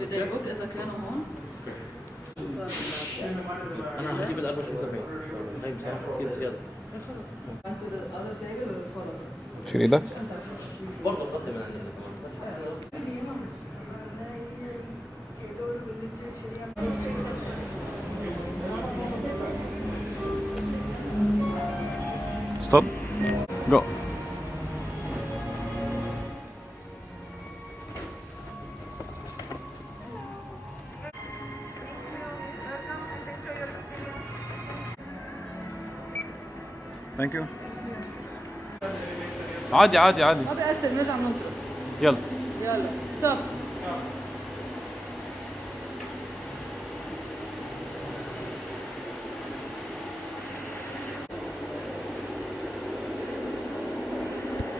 بضايقوك اذا كانوا هون؟ انا هجيب ال 24 هاي بصراحه كثير زياده. شيل ايدك. برضه غطي من عندنا. Stop. Go. Thank you. عادي عادي عادي. ما بأستر نرجع ننطر. يلا. يلا. توب.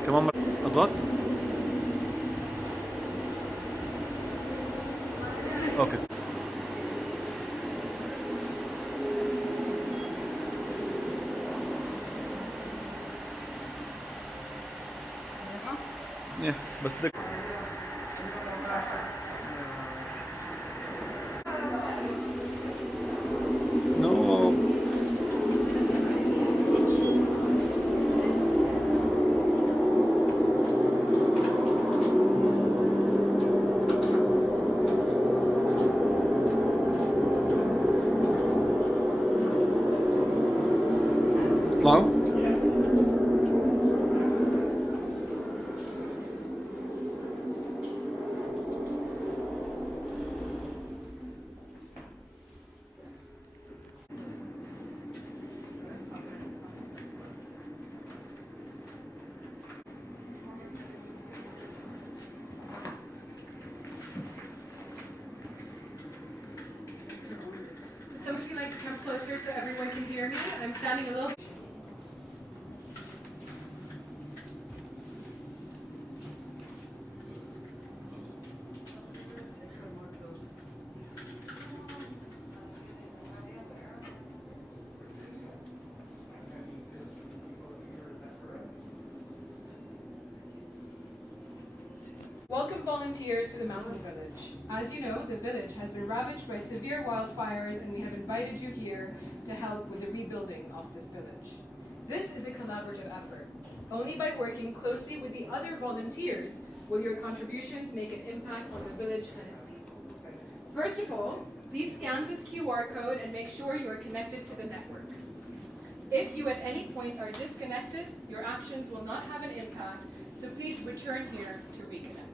كمان مرة اضغط. اوكي. بس دك نو اطلعوا. So would you like to come closer so everyone can hear me? I'm standing a little. Welcome volunteers to the Mountain Village. As you know, the village has been ravaged by severe wildfires and we have invited you here to help with the rebuilding of this village. This is a collaborative effort. Only by working closely with the other volunteers will your contributions make an impact on the village and its people. First of all, please scan this QR code and make sure you are connected to the network. If you at any point are disconnected, your actions will not have an impact, so please return here to reconnect.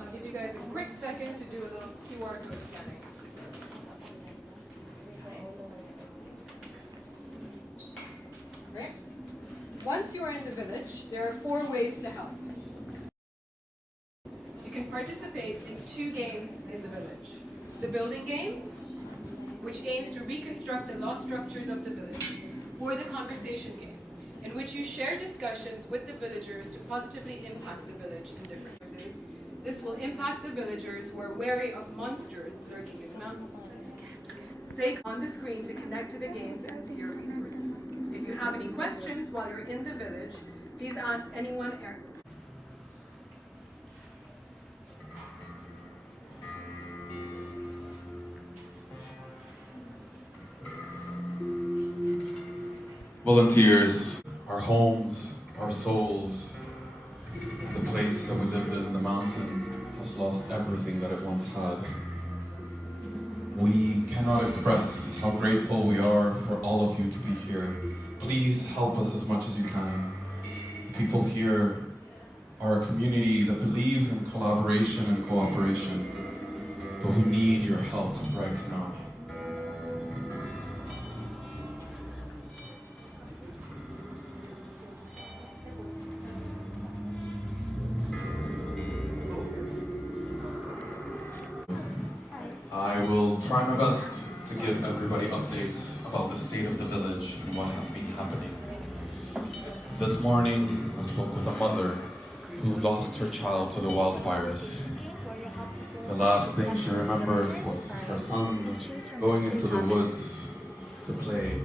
I'll give you guys a quick second to do a little QR code scanning. Great. Once you are in the village, there are 4 ways to help. You can participate in 2 games in the village. The building game, which aims to reconstruct the lost structures of the village, or the conversation game, in which you share discussions with the villagers to positively impact the village in different ways. This will impact the villagers who are wary of monsters lurking in the mountains. Click on the screen to connect to the games and see your resources. If you have any questions while you're in the village, please ask anyone. Volunteers, our homes, our souls, the place that we lived in the mountain has lost everything that it once had. We cannot express how grateful we are for all of you to be here. Please help us as much as you can. The people here are a community that believes in collaboration and cooperation, but we need your help right now. I will try my best to to give everybody updates about the state of the village and what has been happening. This morning, I spoke with a mother who lost her child to the wildfires. The last thing she remembers was her son going into the woods to play.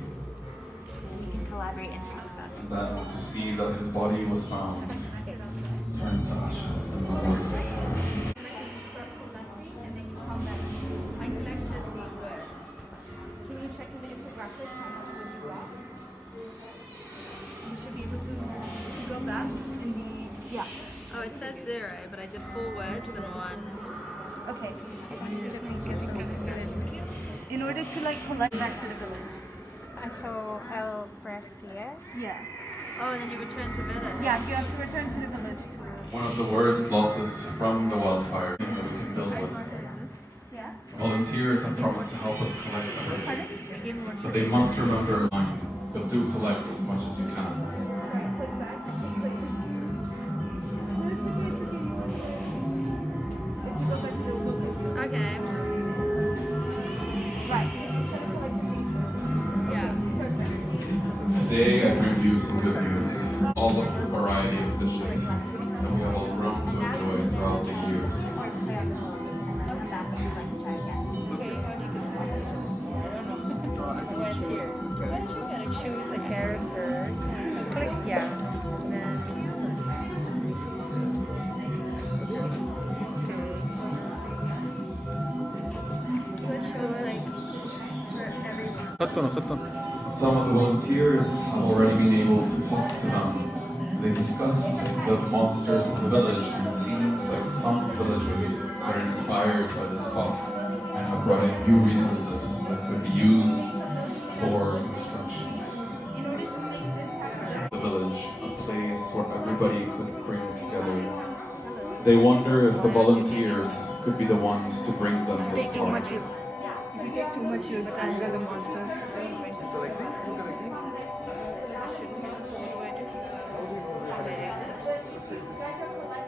We can collaborate and talk about it. And then to see that his body was found, turned to ashes in the woods. Can you check in the infographic how much was dropped? You should be able to go back and be, yeah. Oh, it says 0, but I did 4 words and 1. Okay. In order to like collect back to the village. So I'll press yes. Yeah. Oh, and then you return to village. Yeah, you have to return to the village to. One of the worst losses from the wildfire that we can build with. Yeah. Volunteers have promised to help us collect everything, Pardon? but they must remember a line. They'll do collect as much as you can. Click back. Click proceed. No, it's okay. It's okay. If you go back to Okay. right. Yeah. Today I bring you some good news. All of the variety of dishes that we have all grown to enjoy throughout the years. Choose a character. Click yeah. Then so it shows like for everyone. خطنا. Some of the volunteers have already been able to talk to them. They discussed the monsters of the village, and it seems like some villagers are inspired by this talk and have brought in new resources that could be used for constructions. The village, a place where everybody could bring together. They wonder if the volunteers could be the ones to bring them this Take too park. much. If you take too much, you'll anger the monster.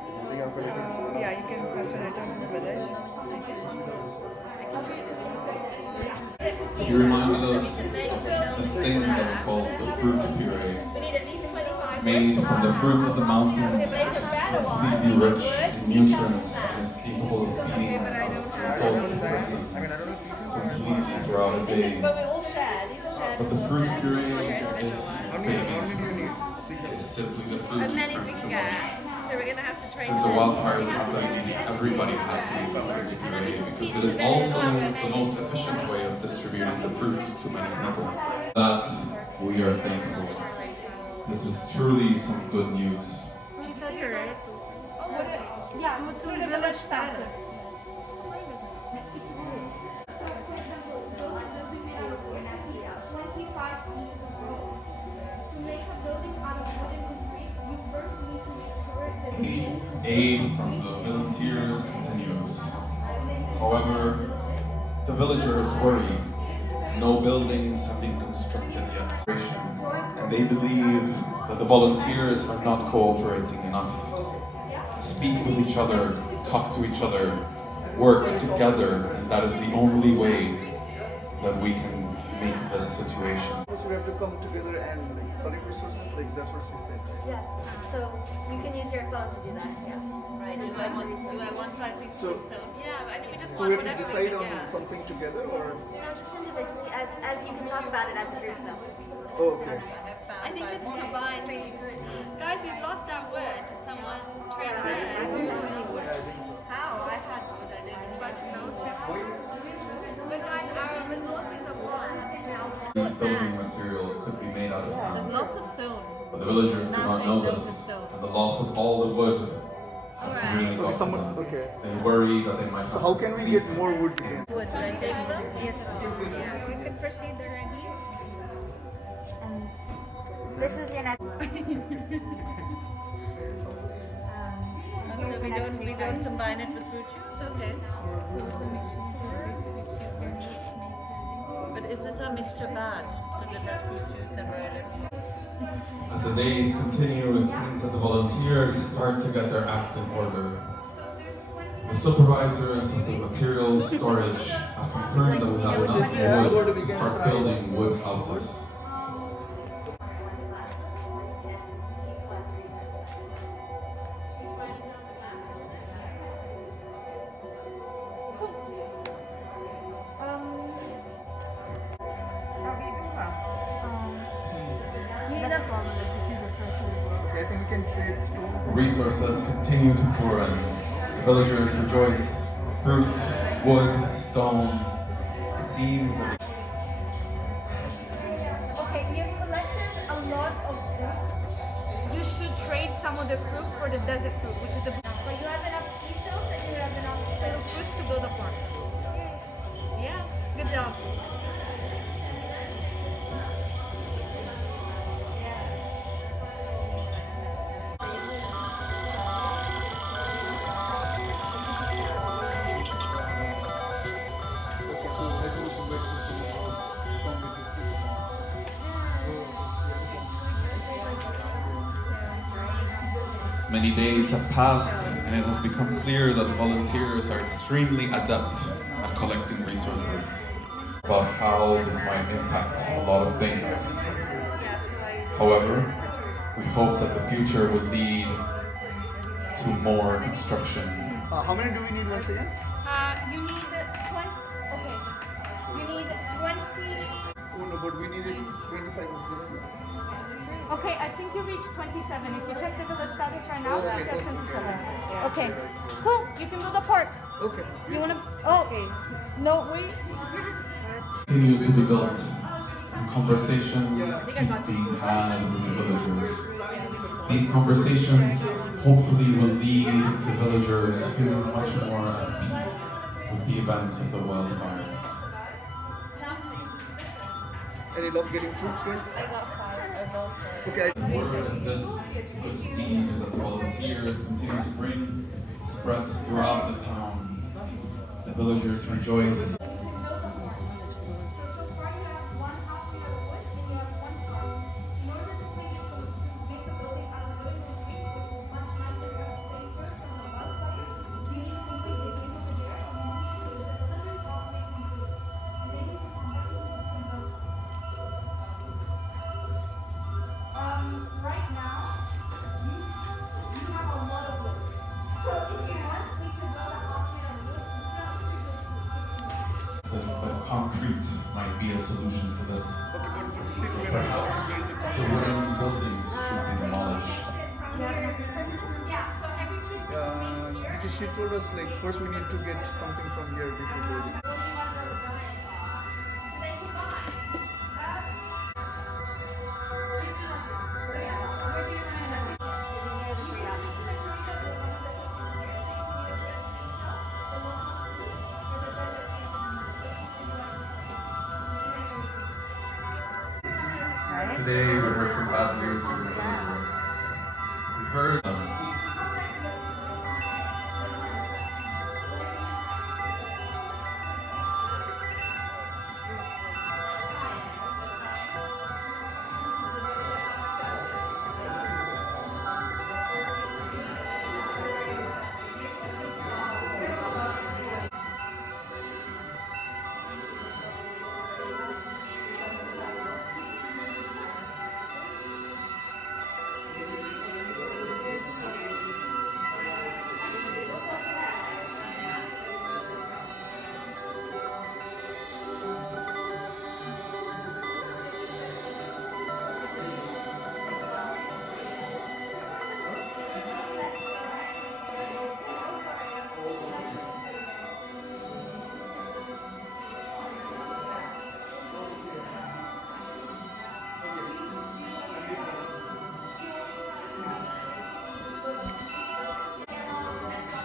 Yeah, you can press on return to the village. He reminded us this thing that we call the fruit puree, made from the fruit of the mountains, which is completely rich in nutrients and is capable of feeding an adult person completely throughout a day. But the fruit puree is babies. It is simply the fruit As many as turned we to can mush. get. So we're going to have to try Since the wildfires happened, everybody had to eat the fruit puree because it is also the most efficient way of distributing the fruit to many people. That we are thankful. This is truly some good news. She said you're right. Yeah, through the village status. Aid from the volunteers continues. However, the villagers worry. No buildings have been constructed yet. And they believe that the volunteers are not cooperating enough. Speak with each other, talk to each other, work together, and that is the only way that we can make this situation. We have to come together and collect resources, like that's what she said. Yes, so you can use your phone to do that, yeah. Right, Do I want 5 pieces So- of stone? Yeah, but I mean, we just So want we have to whatever we decide can on get. something together, or No, just individually, as you can talk about it as a group though. oh, okay. I think it's combined. Guys, we've lost our wood. Did someone trade it? How? I had wood. I didn't. But no check. But guys, our resources are one. The building material could be made out of sand. Lots of stone. But the villagers do not know this, and the loss of all the wood has really Okay, got to someone. them. Okay. They worry that they might So have how to can we speak. get more woods again? Would I take them? Yes. We can proceed already. And this is your next. So we don't combine it with fruit juice, okay. But isn't our mixture bad? Because it has fruit juice and violet. As the days continue, it seems that the volunteers start to get their act in order. The supervisors of the materials storage have confirmed that we have enough wood to start building wood houses. I think we can trade stones. Resources continue to pour in. Villagers rejoice. Fruit, wood, stone. It seems that Okay, you've collected a lot of fruit. You should trade some of the fruit for the desert fruit, which is the. But you have enough seashells and you have enough little fruits to build a farm. Yeah, good job. many days have passed and it has become clear that volunteers are extremely adept at collecting resources, about how this might impact a lot of things. However, we hope that the future will lead to more construction. How many do we need once again? You need 20. Okay. You need 20. Oh no, but we needed 25 of this now. Okay, I think you reached 27. If you check the village status right now, Okay, you have okay. 27. Okay. Cool. You can build a port. Okay. You wanna? Oh, okay. No, wait. Continue to be built, and conversations keep being had with the villagers. These conversations hopefully will lead to villagers feeling much more at peace with the events of the wildfires. Any luck getting fruits, guys? I got 5. I got 5. Okay. Word of this good deed that the volunteers continue to bring spreads throughout the town. The villagers rejoice. Right now, you have a lot of wood. So if you want, we could build a house made of wood. But concrete might be a solution to this. Okay, but stick with Perhaps the wooden buildings should be demolished. Because she told us like first we need to get something from here before building. Today we heard some bad news from the villagers. We heard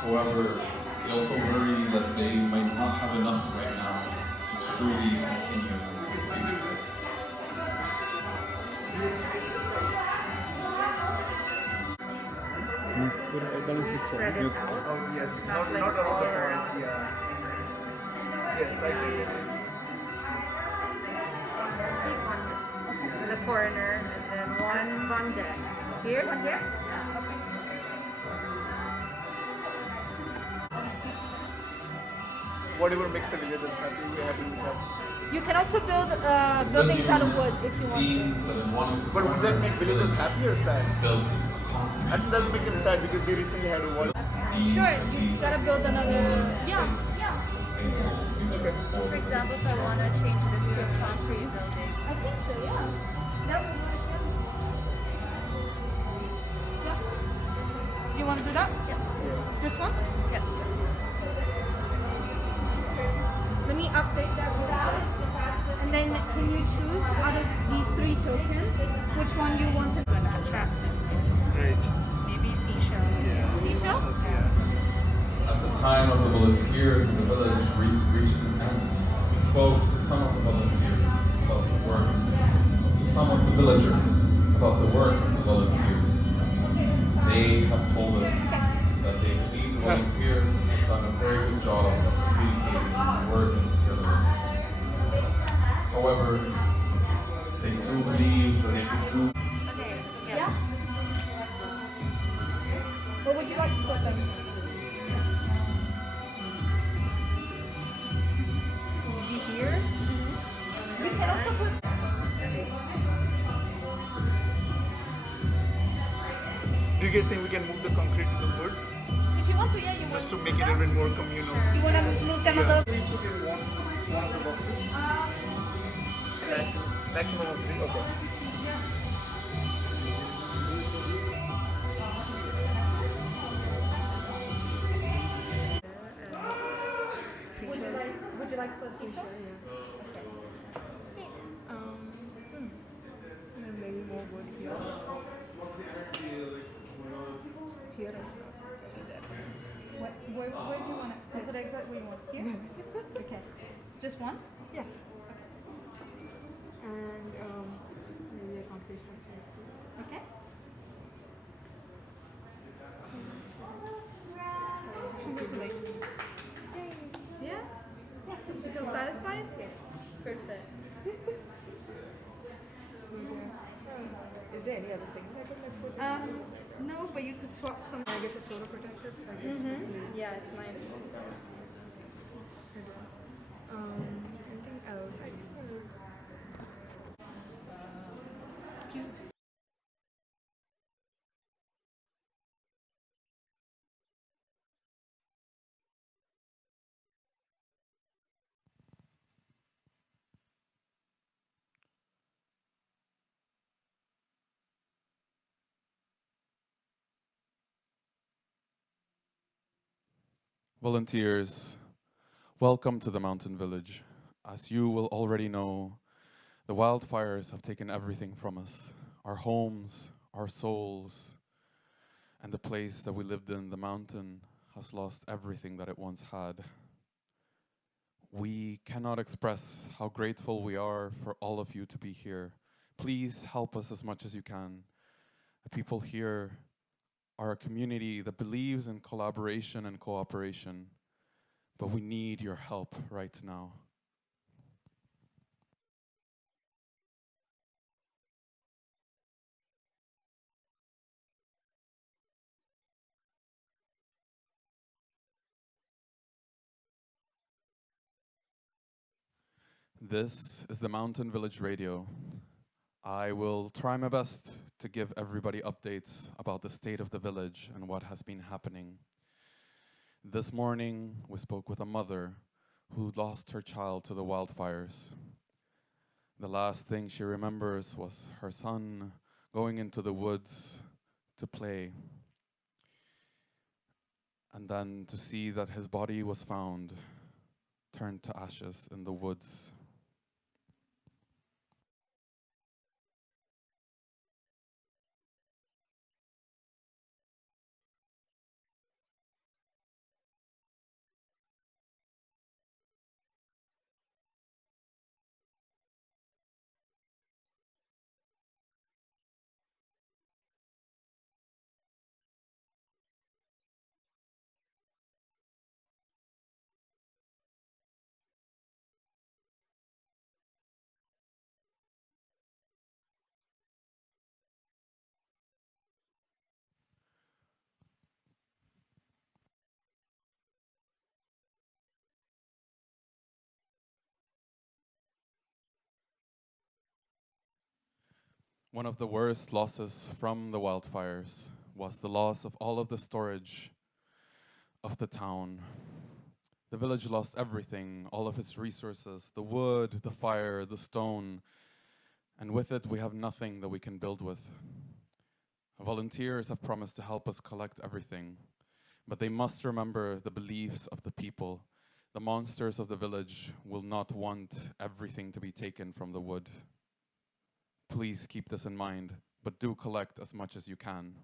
However, they also worry that they might not have enough right now to truly continue in the future. Spread it out. Oh yes, Not like not all all the around. time. Yeah. Yes, I think. In the corner, and then one there. Here? One here? whatever makes the villagers happy, we're happy with that. You can also build buildings out of wood if you want. Seems that in one of the But would that make villagers happy or sad? built a concrete I think that would make them sad because they recently had a wall. Sure, you gotta build another. Yeah. sustainable future for For example, if I want to change this to a concrete building. I think so, yeah. That would work, yeah. You want to do that? Yeah. This one? Yeah. Let me update that real quick. And then can you choose out of these 3 tokens which one you want to attract? Right. Maybe seashell. Seashell? As the time of the volunteers in the village reaches an end, we spoke to some of the volunteers about the work, to some of the villagers about the work of the volunteers. They have told us that they believe the volunteers have done a very good job of communicating and working together. However, they do believe that they can do Yeah? What would you like to put them? Here? We can also put. Do you guys think we can move the concrete to the wood If you want to, yeah, you want just to make it a bit more communal? You want to move them a little. We put in one of the boxes. Maximum of 3. Okay. Would you like to put seashell? Maybe more wood here. Here. Where do you want it? Put it exactly where you want it. Here? Okay. Just one? Yeah. And maybe a concrete structure. Okay. Congratulations. Yeah? You feel satisfied? Yes. Perfect. Is there any other things I could like put? No, but you could swap some. I guess it's solar protected, so I guess. Yeah, it's nice. Anything else? I guess. Volunteers, welcome to the mountain village. As you will already know, the wildfires have taken everything from us, our homes, our souls, and the place that we lived in, the mountain, has lost everything that it once had. We cannot express how grateful we are for all of you to be here. Please help us as much as you can. The people here are a community that believes in collaboration and cooperation, but we need your help right now. This is the Mountain Village Radio. I will try my best to give everybody updates about the state of the village and what has been happening. This morning, we spoke with a mother who lost her child to the wildfires. The last thing she remembers was her son going into the woods to play, and then to see that his body was found, turned to ashes in the woods. One of the worst losses from the wildfires was the loss of all of the storage of the town. The village lost everything, all of its resources, the wood, the fire, the stone, and with it we have nothing that we can build with. Volunteers have promised to help us collect everything, but they must remember the beliefs of the people. The monsters of the village will not want everything to be taken from the wood. Please keep this in mind, but do collect as much as you can.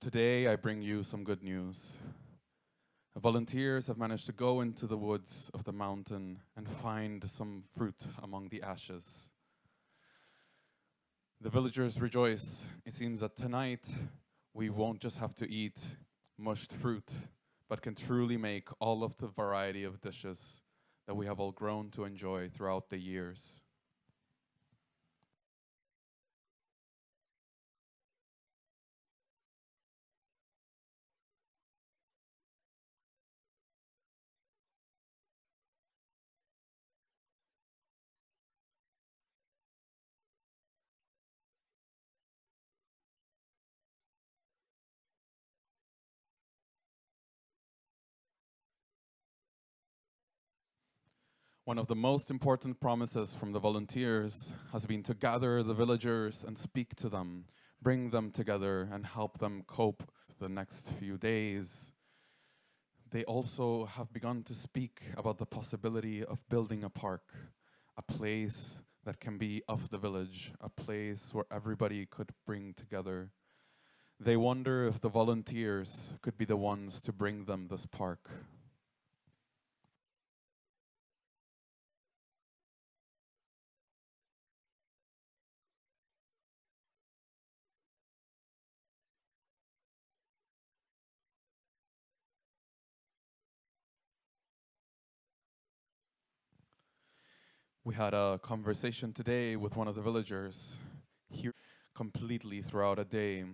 Today I bring you some good news. Volunteers have managed to go into the woods of the mountain and find some fruit among the ashes. The villagers rejoice. It seems that tonight we won't just have to eat mushed fruit, but can truly make all of the variety of dishes that we have all grown to enjoy throughout the years. One of the most important promises from the volunteers has been to gather the villagers and speak to them, bring them together and help them cope the next few days. They also have begun to speak about the possibility of building a park, a place that can be of the village, a place where everybody could bring together. They wonder if the volunteers could be the ones to bring them this park. We had a conversation today with one of the villagers here completely throughout a day.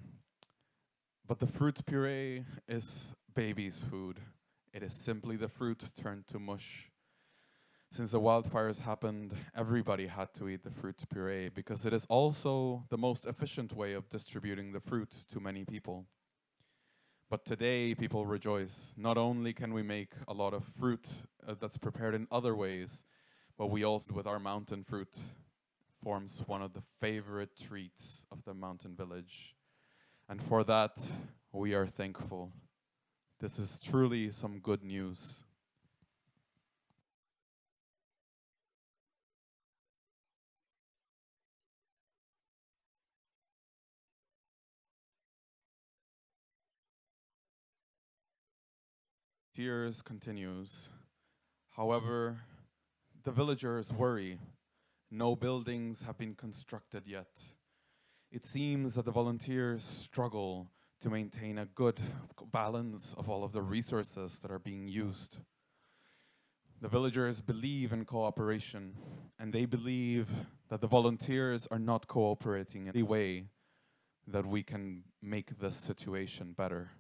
But the fruit puree is baby's food. It is simply the fruit turned to mush. Since the wildfires happened, everybody had to eat the fruit puree because it is also the most efficient way of distributing the fruit to many people. But today, people rejoice. Not only can we make a lot of fruit that's prepared in other ways, but we also, with our mountain fruit, forms one of the favorite treats of the mountain village. And for that, we are thankful. This is truly some good news. Tears continues. However, the villagers worry. No buildings have been constructed yet. It seems that the volunteers struggle to maintain a good balance of all of the resources that are being used. The villagers believe in cooperation, and they believe that the volunteers are not cooperating in any way that we can make this situation better.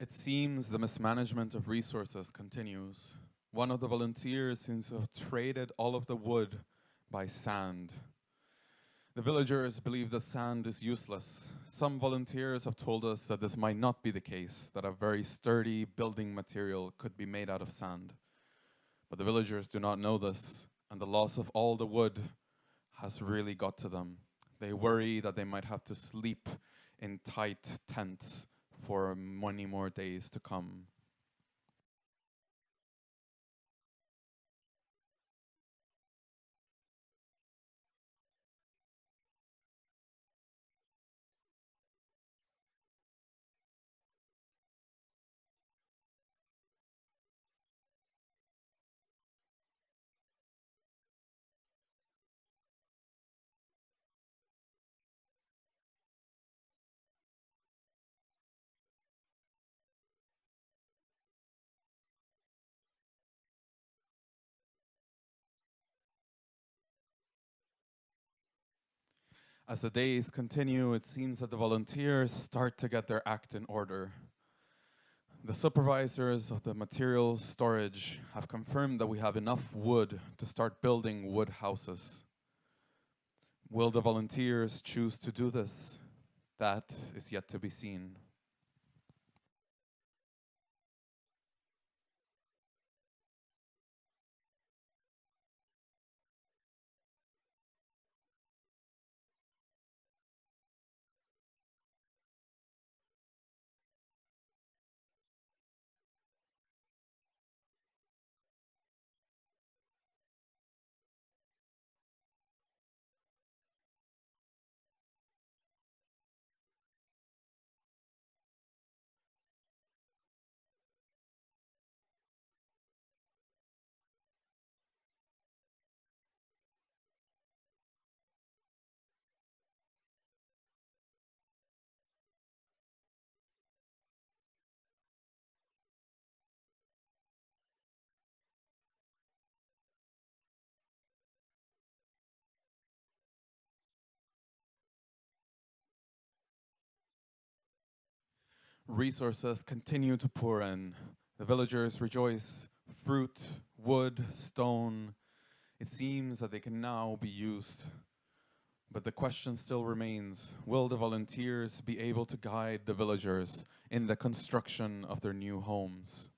It seems the mismanagement of resources continues. One of the volunteers seems to have traded all of the wood by sand. The villagers believe the sand is useless. Some volunteers have told us that this might not be the case, that a very sturdy building material could be made out of sand. But the villagers do not know this, and the loss of all the wood has really got to them. They worry that they might have to sleep in tight tents for many more days to come. As the days continue, it seems that the volunteers start to get their act in order. The supervisors of the materials storage have confirmed that we have enough wood to start building wood houses. Will the volunteers choose to do this? That is yet to be seen. Resources continue to pour in. The villagers rejoice. Fruit, wood, stone. It seems that they can now be used. But the question still remains, will the volunteers be able to guide the villagers in the construction of their new homes?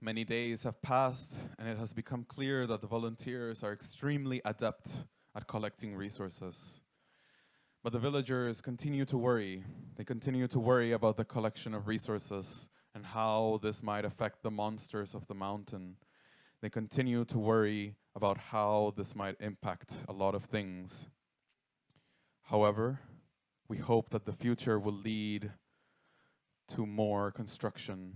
Many days have passed, and it has become clear that the volunteers are extremely adept at collecting resources. But the villagers continue to worry. They continue to worry about the collection of resources and how this might affect the monsters of the mountain. They continue to worry about how this might impact a lot of things. However, we hope that the future will lead to more construction.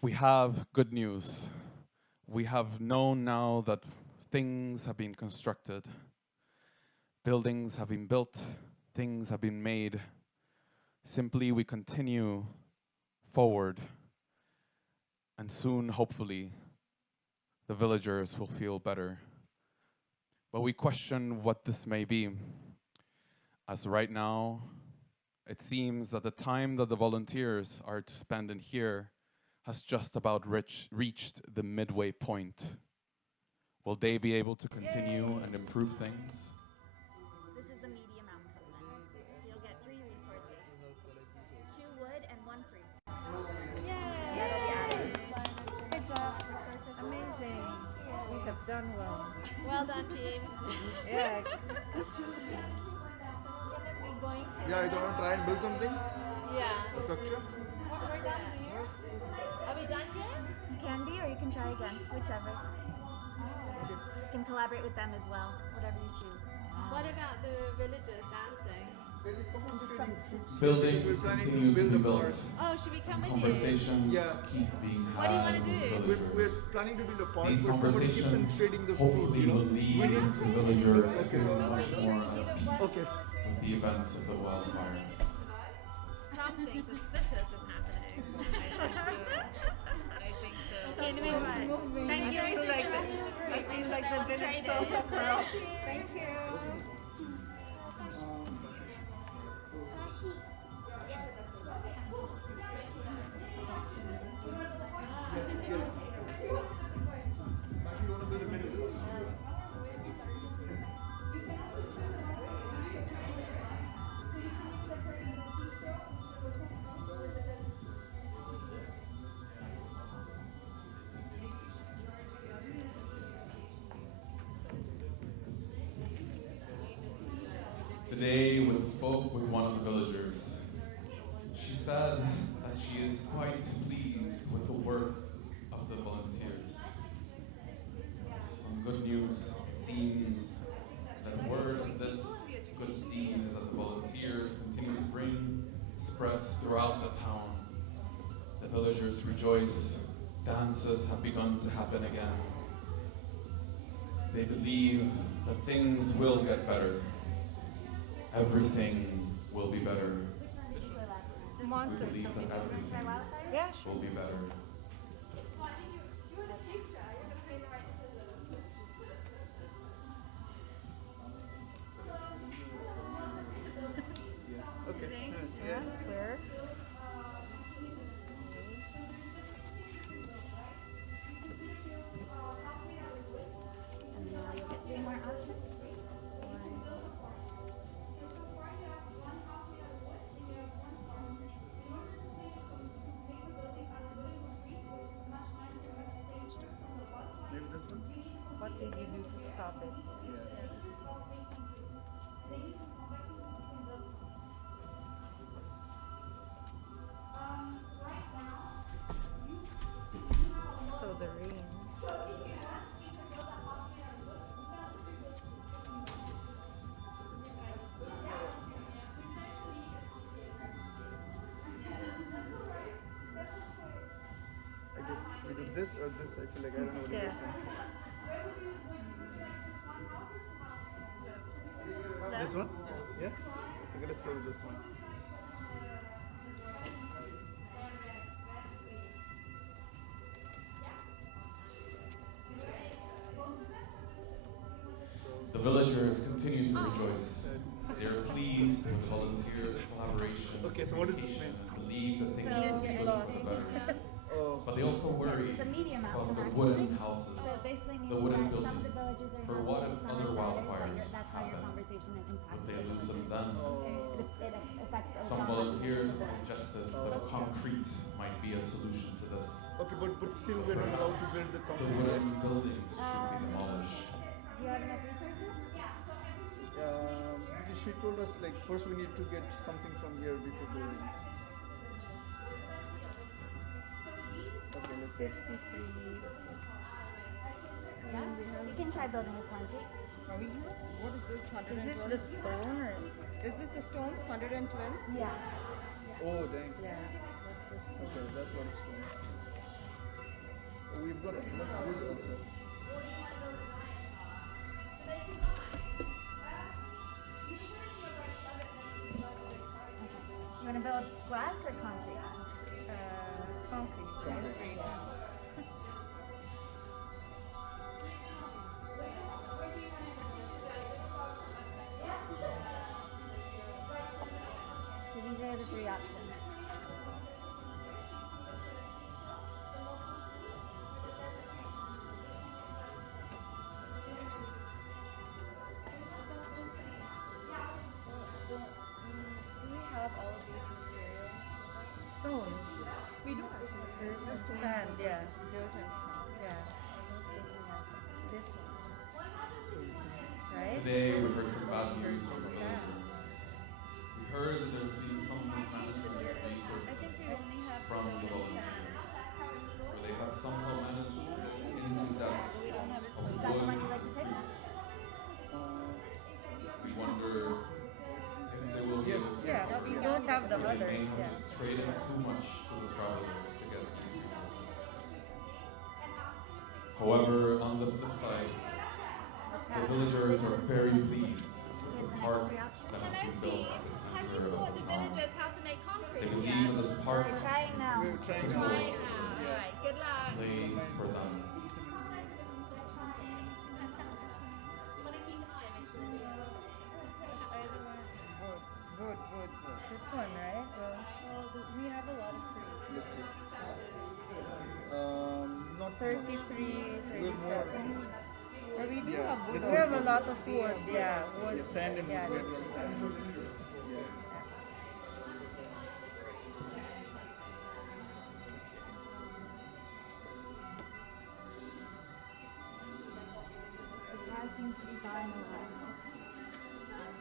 We have good news. We have known now that things have been constructed. Buildings have been built. Things have been made. Simply, we continue forward. And soon, hopefully, the villagers will feel better. But we question what this may be. As right now, it seems that the time that the volunteers are to spend in here has just about reached the midway point. Will they be able to continue and improve things? This is the medium outcome then. So you'll get 3 resources. 2 wood and 1 fruit. Yay! That'll be added. Good job. Amazing. We have done well. Well done, team. Yeah. Yeah, you gonna try and build something? Yeah. A structure? Are we done yet? You can be, or you can try again, whichever. Okay. You can collaborate with them as well, whatever you choose. What about the villagers dancing? There is someone trading fruits. Buildings We're planning continue to be a built. park. Oh, should we come with you? Conversations Yeah. keep being had What do you wanna with do? villagers. We're planning to build a park, These but somebody keeps on conversations trading the food, hopefully you know? will lead to villagers Okay. feeling much more at peace Okay. with the events of the wildfires. Something suspicious is happening. I think so. Okay, anyway, thank you. I feel like the village folk are corrupt. Thank you. Today, we spoke with one of the villagers. She said that she is quite pleased with the work of the volunteers. Some good news. It seems that word of this good deed that the volunteers continue to bring spreads throughout the town. The villagers rejoice. Dances have begun to happen again. They believe that things will get better. Everything will be better. We believe that everything will be better. Okay. Yeah, where? And now you'll get 3 more options. Maybe this one? What did you do to stop it? So the rains. I guess either this or this. I feel like I don't know what it is then. This one? Yeah? Okay, let's go with this one. The villagers continue to rejoice. They are pleased with volunteers' collaboration, Okay, so what does this communication, mean? and believe that things So will be good for the better. Oh, But they also worry It's a medium about outcome, the actually. wooden houses, So it basically means the wooden that some of the buildings. villages are For happy, what if some other are sad, wildfires but that's how your happen? conversation impacts Would they the lose village. them then? It affects Some volunteers have suggested that concrete might be a solution to this. okay, but still we're not allowed to Perhaps build the the concrete. wooden buildings should be demolished. Do you have enough resources? Because she told us like first we need to get something from here before building. Okay, let's see. 53. Yeah. You can try building with concrete. Are we here? What is this? Is 112? this the stone or? Is this the stone? 112? Yeah. Oh dang. Yeah, that's the stone. Okay, that's what it's doing. Oh, we've got enough wood also. You want to build glass or concrete? Concrete. So these are the 3 options. Do we have all of these materials? Stone. We do actually. There's sand, yeah. Dirt and sand. Yeah. This one. Right? Today we heard some bad news from the villagers. We heard because We don't have the they may others, have yeah. just traded too much to the travelers to get these resources. However, on the flip side, the villagers are very pleased with the park that has been built at the Have you center taught of the the town. villagers how to make concrete They yet? believe in this park We're trying now. We're trying symbol now. Right now. Alright, good luck. place for them. Wanna keep high, make sure you This one, right? We have a lot of free. Let's see. Not 33, Good 37. Or we do Yeah, have let's We go have a for- lot of wood, yeah. Wood. Yeah, sand and yeah, wood. let's do sand. Yeah. The cat seems to be fine a lot.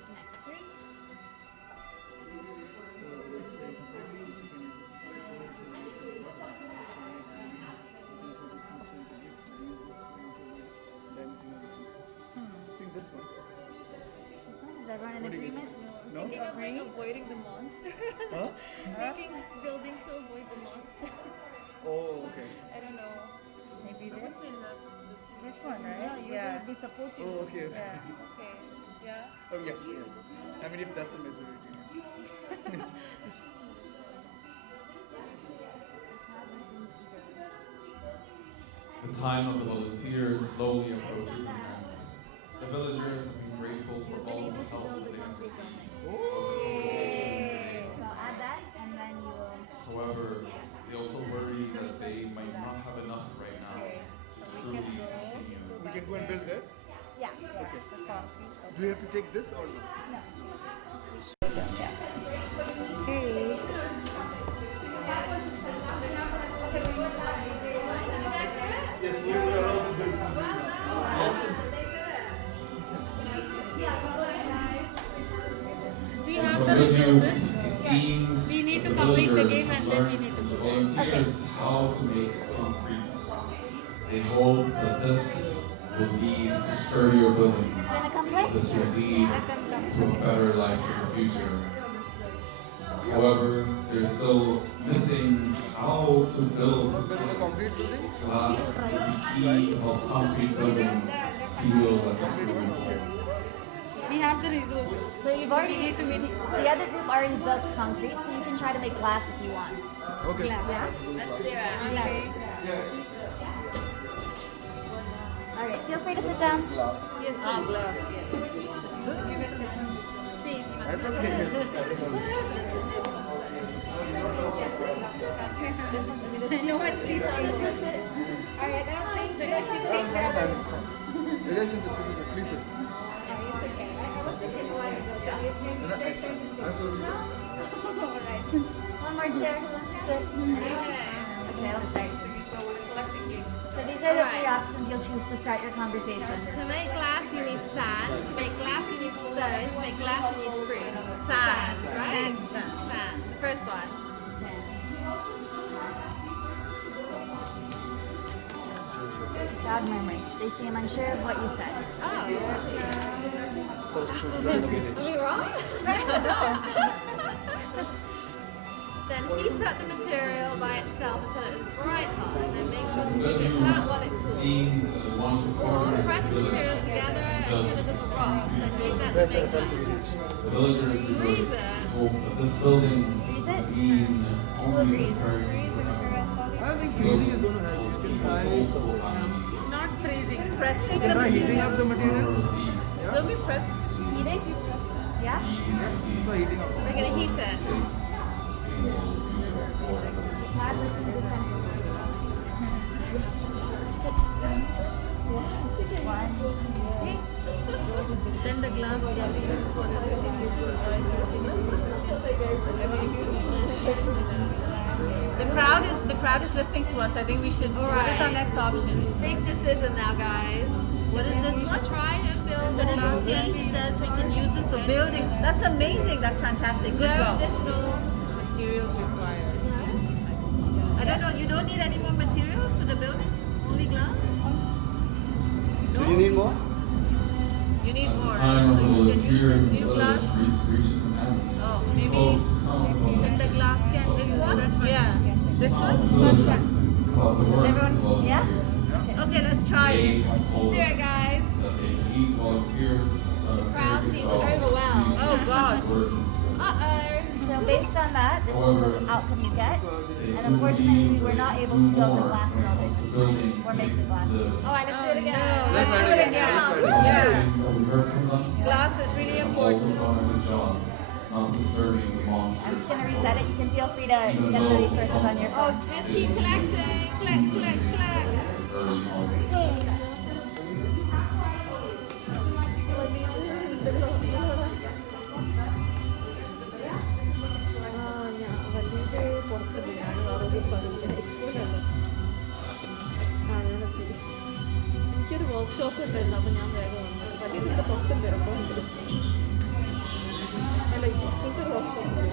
Next three. I think this one. This one, is everyone in What do you agreement? No? Thinking of like avoiding the monster. Huh? Making buildings to avoid the monster. Oh, okay. I don't know. Maybe I would this? say not. This one, Yeah, right? you will be supportive. Oh, okay. Yeah. Okay. Yeah. Oh, yeah. I mean, if that's the majority. The time of the volunteers slowly approaches an end. The villagers have been grateful for all the help that they have received. So add that, and then you will. However, they also worry that they might not have enough right now to truly continue. We can go and build there. Yeah. Okay. The concrete. Do you have to take this or no? Okay. We And have some the good news, resources. it seems We need that to the complete the villagers game and have then we learned need to from the go. volunteers how to make concrete. They hope that this will lead to sturdier buildings. Wanna come play? This will lead to a better life in the future. However, they're still missing how to build Not build a concrete building? glass will be key to help concrete buildings feel like a building. We have the resources. So you've already. We need to meet The other group already built concrete, so you can try to make glass if you want. Okay. glass. Yeah. Let's do it. Glass. All right. Feel free to sit down. Yes. Glass, yes. Please. I thought they had No one sees it. Alright, take that. Please, sir. One more chair. Who wants to sit? Okay, I'll start. So these are the three options you'll choose to start your conversation. To make glass, you need sand. To make glass, you need stone. To make glass, you need fruit. Sand, right? Sand. The first one. Crowd murmurs. They seem unsure of what you said. Oh. Are we wrong? Then heat up the material by itself until it is bright hot, and then make sure to Good keep it news, flat while it it cools. seems that one of the Or corners press of the the material village together until does it doesn't rock, and use that to make glass. The villagers Freeze rejoice it. and hope that this building Freeze will it? mean only freeze. prosperity Freeze the material solid. I think freezing is going to help. will You keep can try multiple families. Not freezing. Pressing You the can try heating material. up the material. More of these. Don't be pressed. Heating? Yeah? Try heating up. We're gonna heat it. Crowd listens attentively. One, two, three. Then the glass The crowd is listening to us. I think we should. What is our next option? Big decision now, guys. What is this We one? should try and build a glass. He says we can use this for building. That's amazing. That's fantastic. Good No job. additional. Materials required. I don't know. You don't need any more materials for the building? Only glass? No? Do you need more? You need As the more. time of the So you can use volunteers this in the new village glass. reaches an end, Oh, maybe. folks working. So based on that, this However, is the outcome you get. They And do unfortunately, we believe were that not able to build the more glass when it comes building. to building Or make the is glass. Alright, let's do it again. Let's try it again. Yeah. We heard from them. Glass is really They've important. also done a good job not disturbing the I'm monsters. just going to reset it. You can feel free to Even get the though resources some on your Oh, phone. just keep collecting. Collect. early on. എനിക്കൊരു workshop ഉണ്ടായിരുന്നു അപ്പോൾ ഞാൻ വേഗം വന്നു വലിയതിൻ്റെ പുറത്തുണ്ട് അപ്പോൾ അല്ല ഇപ്പോഴത്തെ വർക്ക്ഷോപ്പ്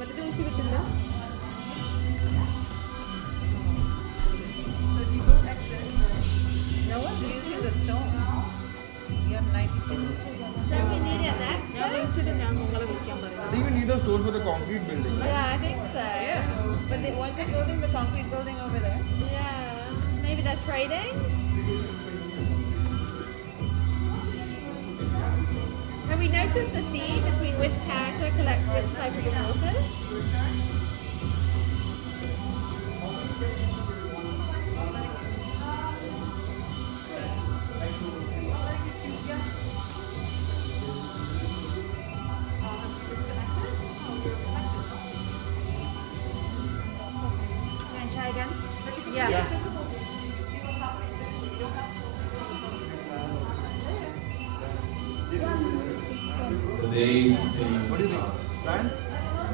വലുത് വെച്ച് കിട്ടില്ല Don't we need it next? ഞാൻ വിളിച്ചിട്ട് ഞാൻ നിങ്ങളെ വിളിക്കാൻ പറയാം I think we need a tour for the concrete building. Yeah, I think so. But they want to building the concrete building over there. Yeah. Maybe they're trading? Have we noticed a theme between which character collects which type of resources? Can I try again? Yeah. Today's theme What do you think? Sand?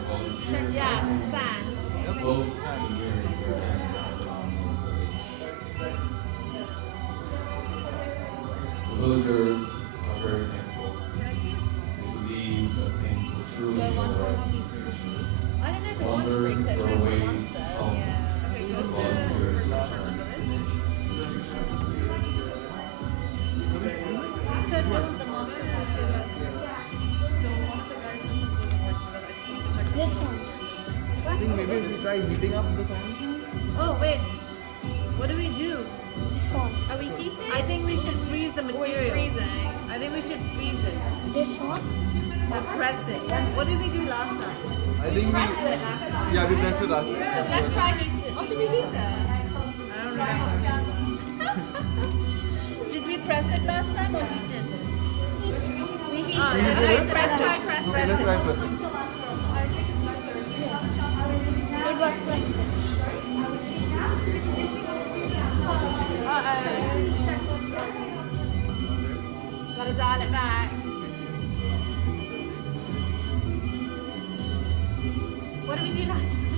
volunteers Yeah, sand. close to here. The villagers are very thankful. They believe that things will surely go right. I don't know if it wants Wonder to if there are ways of Okay, the go to volunteers the return. third one of the model. So one of the guys is the This one. I think maybe we try heating up the sand. Oh wait, what do we do? This one. Are we heating? I think we should freeze the Or material. freezing? I think we should freeze it This one? or press it. What did we do last time? I think Pressed it last time. yeah, we pressed it last time. Let's try heat it. Oh, did we heat it? I don't remember. Did we press it last time or we did? We heated Ah, it. yeah, Okay, let's so let's try press it. Okay, let's try pressing. It was pressed. Gotta dial it back. What did we do last time?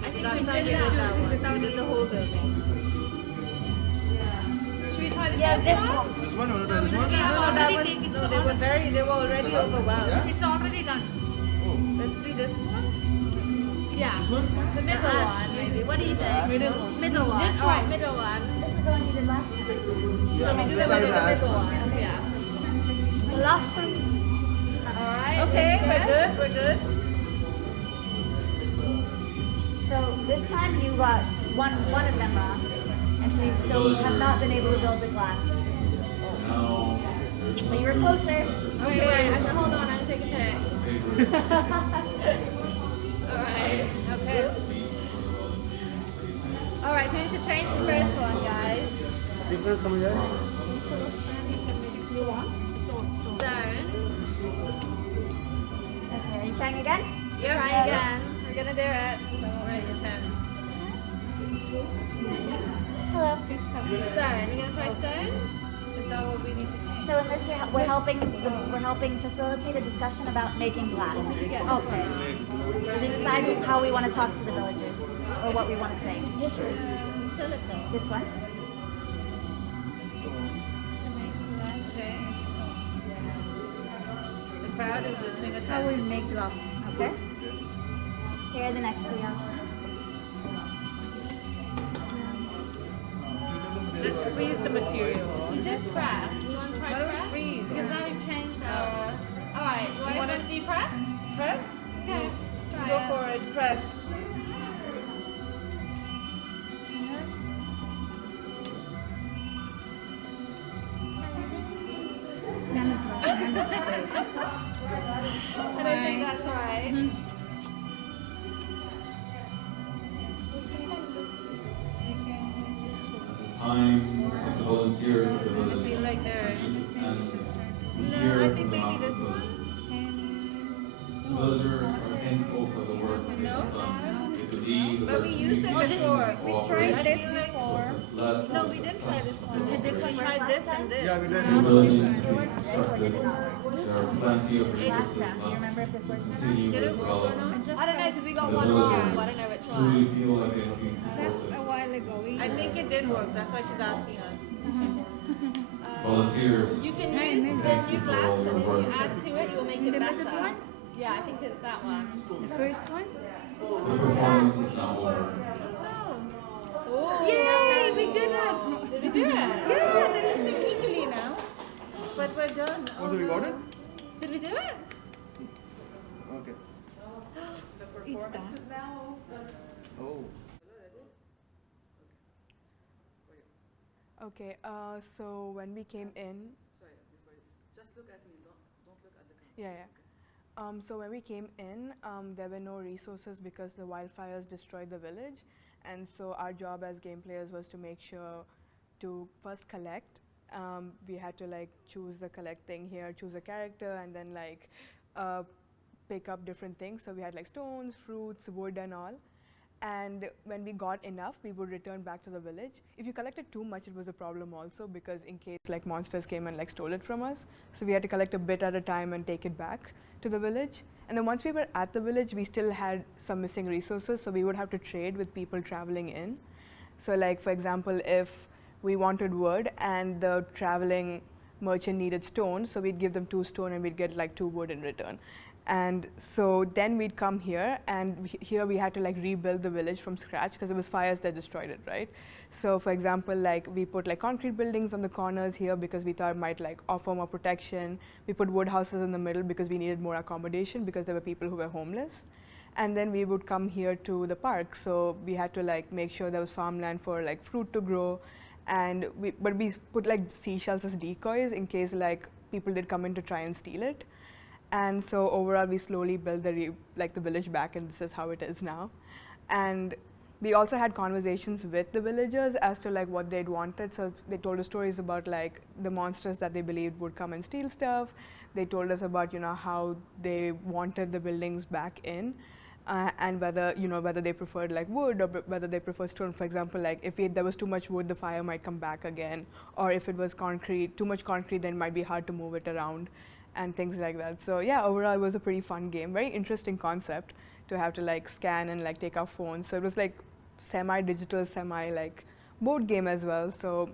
I think Last we time did that. we did the whole building. Should we try the Yeah, first this one? one. This one, wanna try this one? We have No, that already was, taken no, they were already overwhelmed. It's already done. Let's do this one. Yeah. The middle one, maybe. What do you think? Middle one. This Alright, one. middle one. This is the one you did last time. Yeah, We do let's the try that. middle one. Yeah. The last one. Alright. Okay, that's we're good, we're good. So this time you got one of them wrong. And so you still have not been able to build the glass. Now, But you were closer. Okay, wait. Hold on. I'm taking a pic. Alright. Okay. Alright, so we need to change the first one, guys. Different समझ आया? You want? Stone. Okay, are you trying again? Yep. Try again. We're gonna do it. Right, your turn. Hello. Stone. We're gonna try stone. Is that what we need to change? So in this we're helping facilitate a discussion about making glass. Okay. So decide how we want to talk to the villagers or what we want to say. This one. Silicone. This one. Okay. The crowd is listening How we attentively. make glass. Okay. Here are the next three options. Let's freeze the material. We did press. You want to try Why don't we press? freeze? Because now we've changed our... Alright, you You want wanna- to do press? Press? Okay, let's try Go it. for it, press. we used it before. We tried this before. No, we didn't try this one. We tried this and this. Yeah, we did. Abilities to be constructed. There are plenty of resources Do you left remember if this to worked or not? continue this development. I don't know because we got The one wrong. I don't villagers know which truly one. feel like they have been supported. while ago. I think it did work. That's why she's asking us. Volunteers. You can use the new glass and if you add to it, you'll make it better. Yeah, I think it's that one. The first one? The performance is now over. Oh. Yay! We did it! Did we do it? Yeah, they're listening eagerly now. But we're done. Oh, so we got it? Did we do it? Okay. It's done. Oh. Okay, so when we came in, Sorry, before you, just look at me, don't look at the camera. yeah. So when we came in, there were no resources because the wildfires destroyed the village, and so our job as game players was to make sure to first collect. We had to like choose the collect thing here, choose a character, and then like pick up different things. So we had like stones, fruits, wood, and all. And when we got enough, we would return back to the village. If you collected too much, it was a problem also because in case like monsters came and like stole it from us. So we had to collect a bit at a time and take it back to the village. And then once we were at the village, we still had some missing resources. So we would have to trade with people traveling in. So like, for example, if we wanted wood and the traveling merchant needed stone, so we'd give them 2 stone and we'd get like 2 wood in return. And so then we'd come here, and here we had to like rebuild the village from scratch because it was fires that destroyed it, right? So for example, like we put like concrete buildings on the corners here because we thought it might like offer more protection. We put wood houses in the middle because we needed more accommodation because there were people who were homeless. And then we would come here to the park. So we had to like make sure there was farmland for like fruit to grow. And we put like seashells as decoys in case like people did come in to try and steal it. And so overall, we slowly built the village back, and this is how it is now. And we also had conversations with the villagers as to like what they'd wanted. So they told us stories about like the monsters that they believed would come and steal stuff. They told us about how they wanted the buildings back in, and whether they preferred like wood or whether they preferred stone. For example, like if there was too much wood, the fire might come back again, or if it was concrete, too much concrete, then it might be hard to move it around. And things like that. So yeah, overall it was a pretty fun game. Very interesting concept to have to like scan and like take our phones. So it was like semi-digital, semi-like board game as well. So,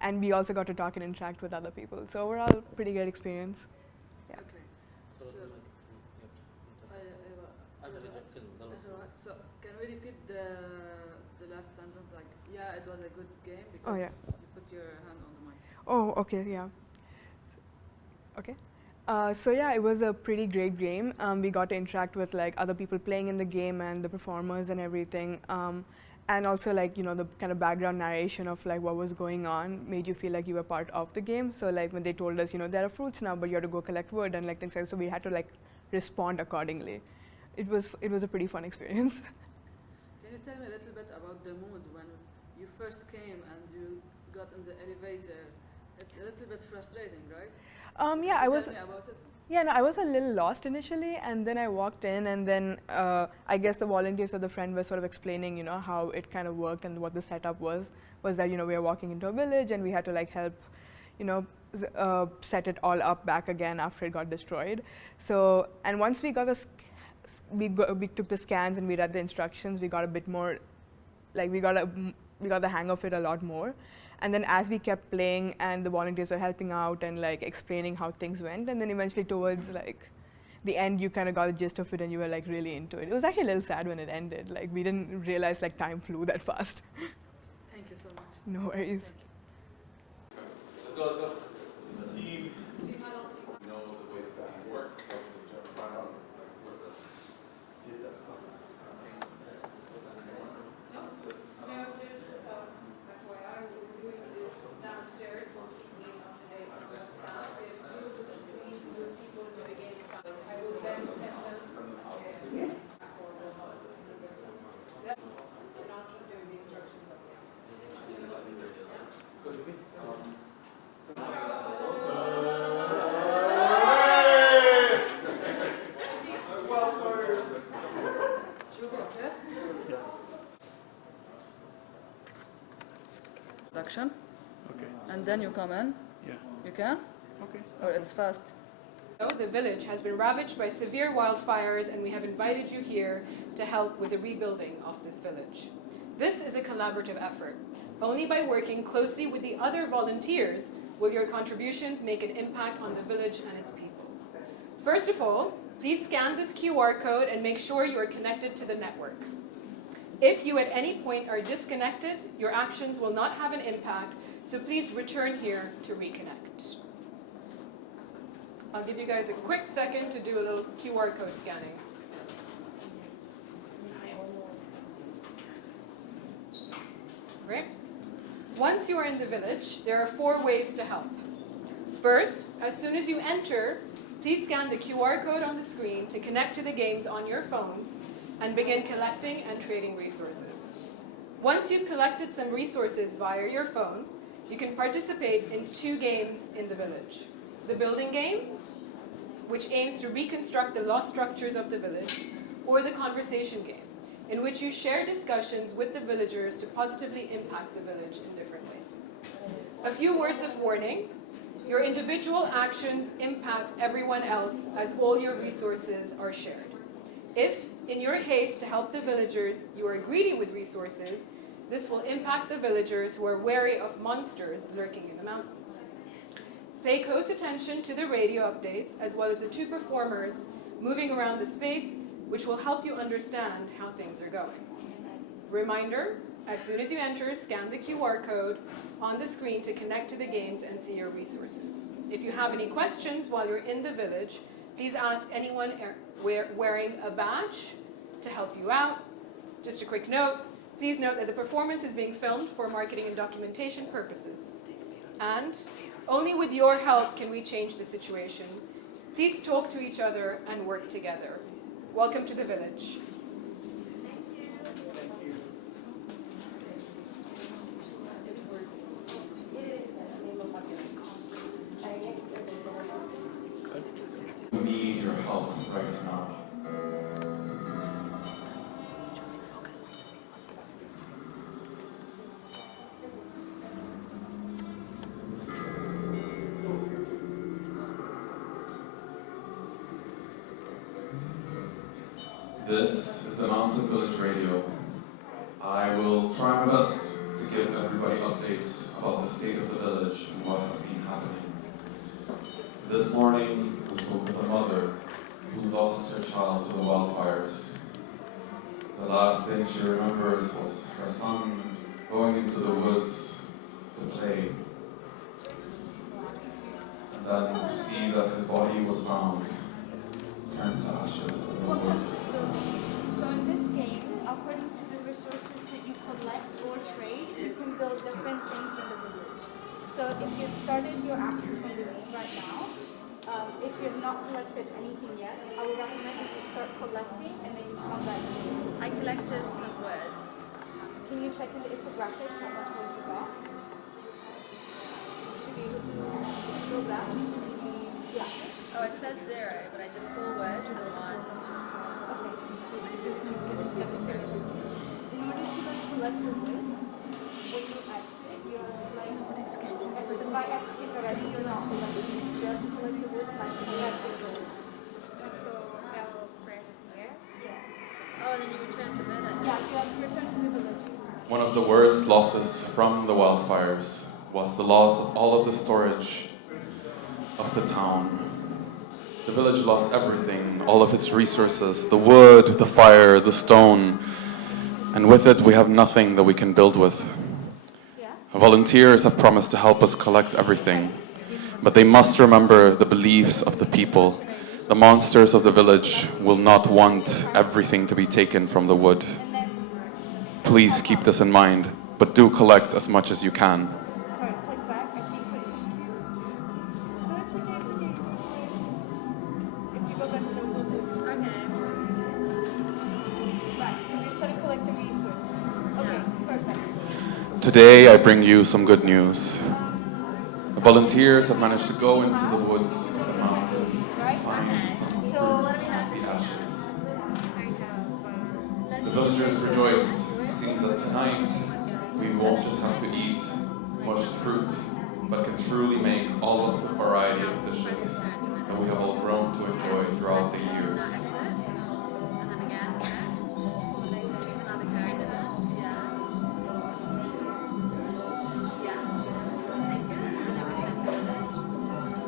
and we also got to talk and interact with other people. So overall, pretty great experience. Yeah. Okay. So can we repeat the last sentence? Like, yeah, it was a good game because Oh yeah. you put your hand on the mic. Oh, okay, yeah. Okay. So yeah, it was a pretty great game. We got to interact with like other people playing in the game and the performers and everything. And also like, the kind of background narration of like what was going on made you feel like you were part of the game. So like when they told us, there are fruits now, but you have to go collect wood and like things like that. So we had to like respond accordingly. It was a pretty fun experience. Can you tell me a little bit about the mood when you first came and you got in the elevator? It's a little bit frustrating, right? Yeah, I was. Tell me about it. Yeah, no, I was a little lost initially, and then I walked in, and then I guess the volunteers of the friend were sort of explaining, how it kind of worked and what the setup was that, we were walking into a village and we had to like help, set it all up back again after it got destroyed. So, and once we got we took the scans and we read the instructions, we got a bit more, like we got the hang of it a lot more. And then as we kept playing and the volunteers were helping out and like explaining how things went, and then eventually towards like the end you kind of got the gist of it and you were like really into it. It was actually a little sad when it ended. Like we didn't realize like time flew that fast. Thank you so much. No worries. Let's go. The team know the way that works. So just find out what the did that. No, just FYI, we're doing this downstairs. We'll keep me up to date on what's up. If you need to move people to the game, I will then tell them. And I'll keep doing the instructions up there. action, Okay. and then you come in. Yeah. You can? Okay. Or it's fast? The village has been ravaged by severe wildfires, and we have invited you here to help with the rebuilding of this village. This is a collaborative effort. Only by working closely with the other volunteers will your contributions make an impact on the village and its people. First of all, please scan this QR code and make sure you are connected to the network. If you at any point are disconnected, your actions will not have an impact, so please return here to reconnect. I'll give you guys a quick second to do a little QR code scanning. Great. Once you are in the village, there are 4 ways to help. First, as soon as you enter, please scan the QR code on the screen to connect to the games on your phones and begin collecting and trading resources. Once you've collected some resources via your phone, you can participate in 2 games in the village. The building game, which aims to reconstruct the lost structures of the village, or the conversation game, in which you share discussions with the villagers to positively impact the village in different ways. A few words of warning: your individual actions impact everyone else as all your resources are shared. If, in your haste to help the villagers, you are greedy with resources, this will impact the villagers who are wary of monsters lurking in the mountains. Pay close attention to the radio updates, as well as the 2 performers moving around the space, which will help you understand how things are going. Reminder, as soon as you enter, scan the QR code on the screen to connect to the games and see your resources. If you have any questions while you're in the village, please ask anyone wearing a badge to help you out. Just a quick note, please note that the performance is being filmed for marketing and documentation purposes. And only with your help can we change the situation. Please talk to each other and work together. Welcome to the village. We need your help right now. This is the Mountain Village Radio. I will try my best to give everybody updates about the state of the village and what has been happening. This morning, we spoke with a mother who lost her child to the wildfires. The last thing she remembers was her son going into the woods to play. And then to see that his body was found, turned to ashes in the woods. So in this game, according to the resources that you collect or trade, you can build different things in the village. So if you've started your access on the village right now, if you have not collected anything yet, I would recommend that you start collecting and then you come back here. I collected some words. Can you check in the infographics how much words you got? You should be able to go back. Yeah. Oh, it says 0, but I did 4 words and 1. Okay. In order to collect your wood, when you exit, you're like, by exiting already, you're not collecting. You have to collect the wood by collecting the wood. So I'll press yes. Oh, and then you return to village. Yeah, you have to return to the village. One of the worst losses from the wildfires was the loss of all of the storage of the town. The village lost everything, all of its resources, the wood, the fire, the stone, and with it we have nothing that we can build with. Volunteers have promised to help us collect everything, but they must remember the beliefs of the people. The monsters of the village will not want everything to be taken from the wood. Please keep this in mind, but do collect as much as you can. Sorry, click back. I think what you said. No, it's okay, it's okay. If you go back to the wood. Okay. Right, so you're starting to collect the resources. Okay, perfect. Today I bring you some good news. Volunteers have managed to go into the woods of the mountain and find some the ashes. The villagers rejoice. It seems that tonight we won't just have to eat mushed fruit, but can truly make all of the variety of dishes that we have all grown to enjoy throughout the years. And then again, choose another character. Yeah. Yeah. Thank you. And then return to village.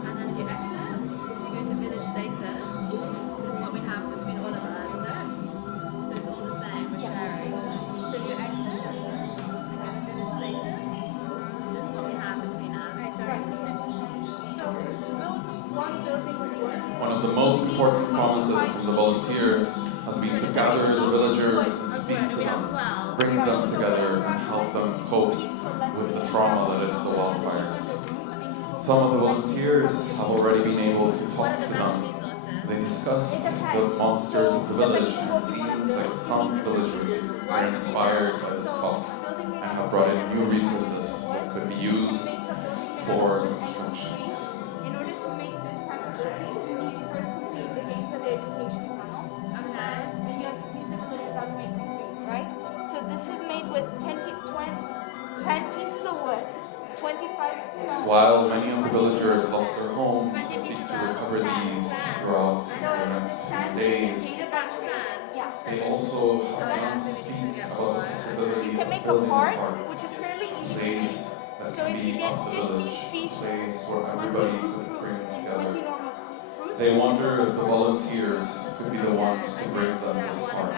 And then you exit. You go to village status. This is what we have between all of us. Look. So it's all the same. We're sharing. So you exit. And go to village status. This is what we have between us. So to build one building with wood, One of the most important promises from the volunteers has been to gather the villagers and speak to them, bring them together and help them cope with the trauma that is the wildfires. Some of the volunteers have already been able to talk to them. They discuss the monsters of the village, and it seems like some villagers are inspired by this talk and have brought in new resources that could be used for constructions. in order to make this type of building, you need to first complete the games of the education panel. Okay. And you have to teach the villagers how to make concrete, right? So this is made with 10 pieces of wood, 25 stones. While many of the villagers lost their homes, seek to recover these throughout the next few days. Yeah. They also have begun to speak about the possibility You can of make a building a park, park, which is fairly a easy to place make. that So can if you be get of the 50 village, a seashells, place where 20 everybody blue could bring fruits, and together. 20 normal fruits. They wonder if the volunteers could be the ones to bring them this park.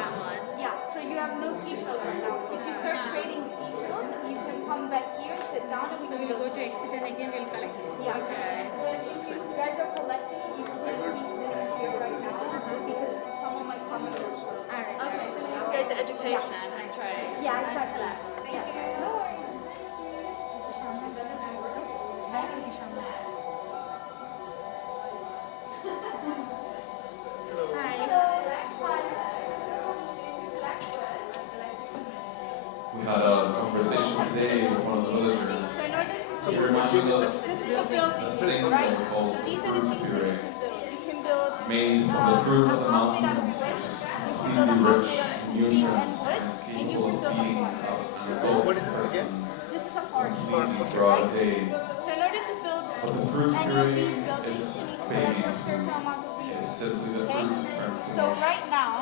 Yeah, so you have no seashells right now. If you start trading seashells, you can come back here, sit down, and we So can we'll go build. to exit and again we'll collect? Yeah. Okay. If you guys are collecting, you can't be sitting here right now because someone might come and search. Okay, so we need to go to education and trade. Yeah, exactly. Thank Yeah. you. No worries. We had a conversation today with one of the villagers. So in order to He reminded us this is a of building, this thing right? that we call So these are the fruit things that puree, you can build. You can build made from the fruit of the a house made out of mountains, wood. which is You can build a completely house rich made in out of nutrients wood, and is and you capable can of build a feeding park. an adult What is this person again? This is a park. completely throughout the day. So in order to build But the fruit any of puree these buildings, is you need to collect a babies. certain amount of It's resources. simply the Okay? fruit from So right now,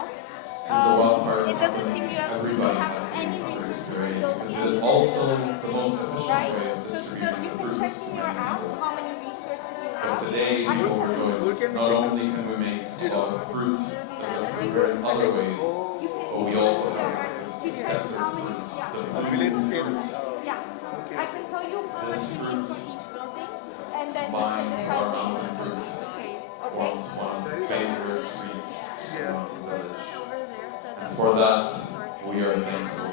Since the wildfires it doesn't seem you everybody don't have has any fruit resources to puree build because it any is also the most efficient right? way of So to distributing you the can fruit. check in your app how many resources you But have. today, I we can will tell you. rejoice. Not only can we make a lot of fruit that is prepared in other ways, but we also have access to desert fruits that we Village status. Yeah. I can tell you how much This you need for each building, and then you combined can with decide. our mountain fruit Okay. Okay. was one of the favorite treats in Yeah. Mountain Village. Over there said And for that, we are thankful.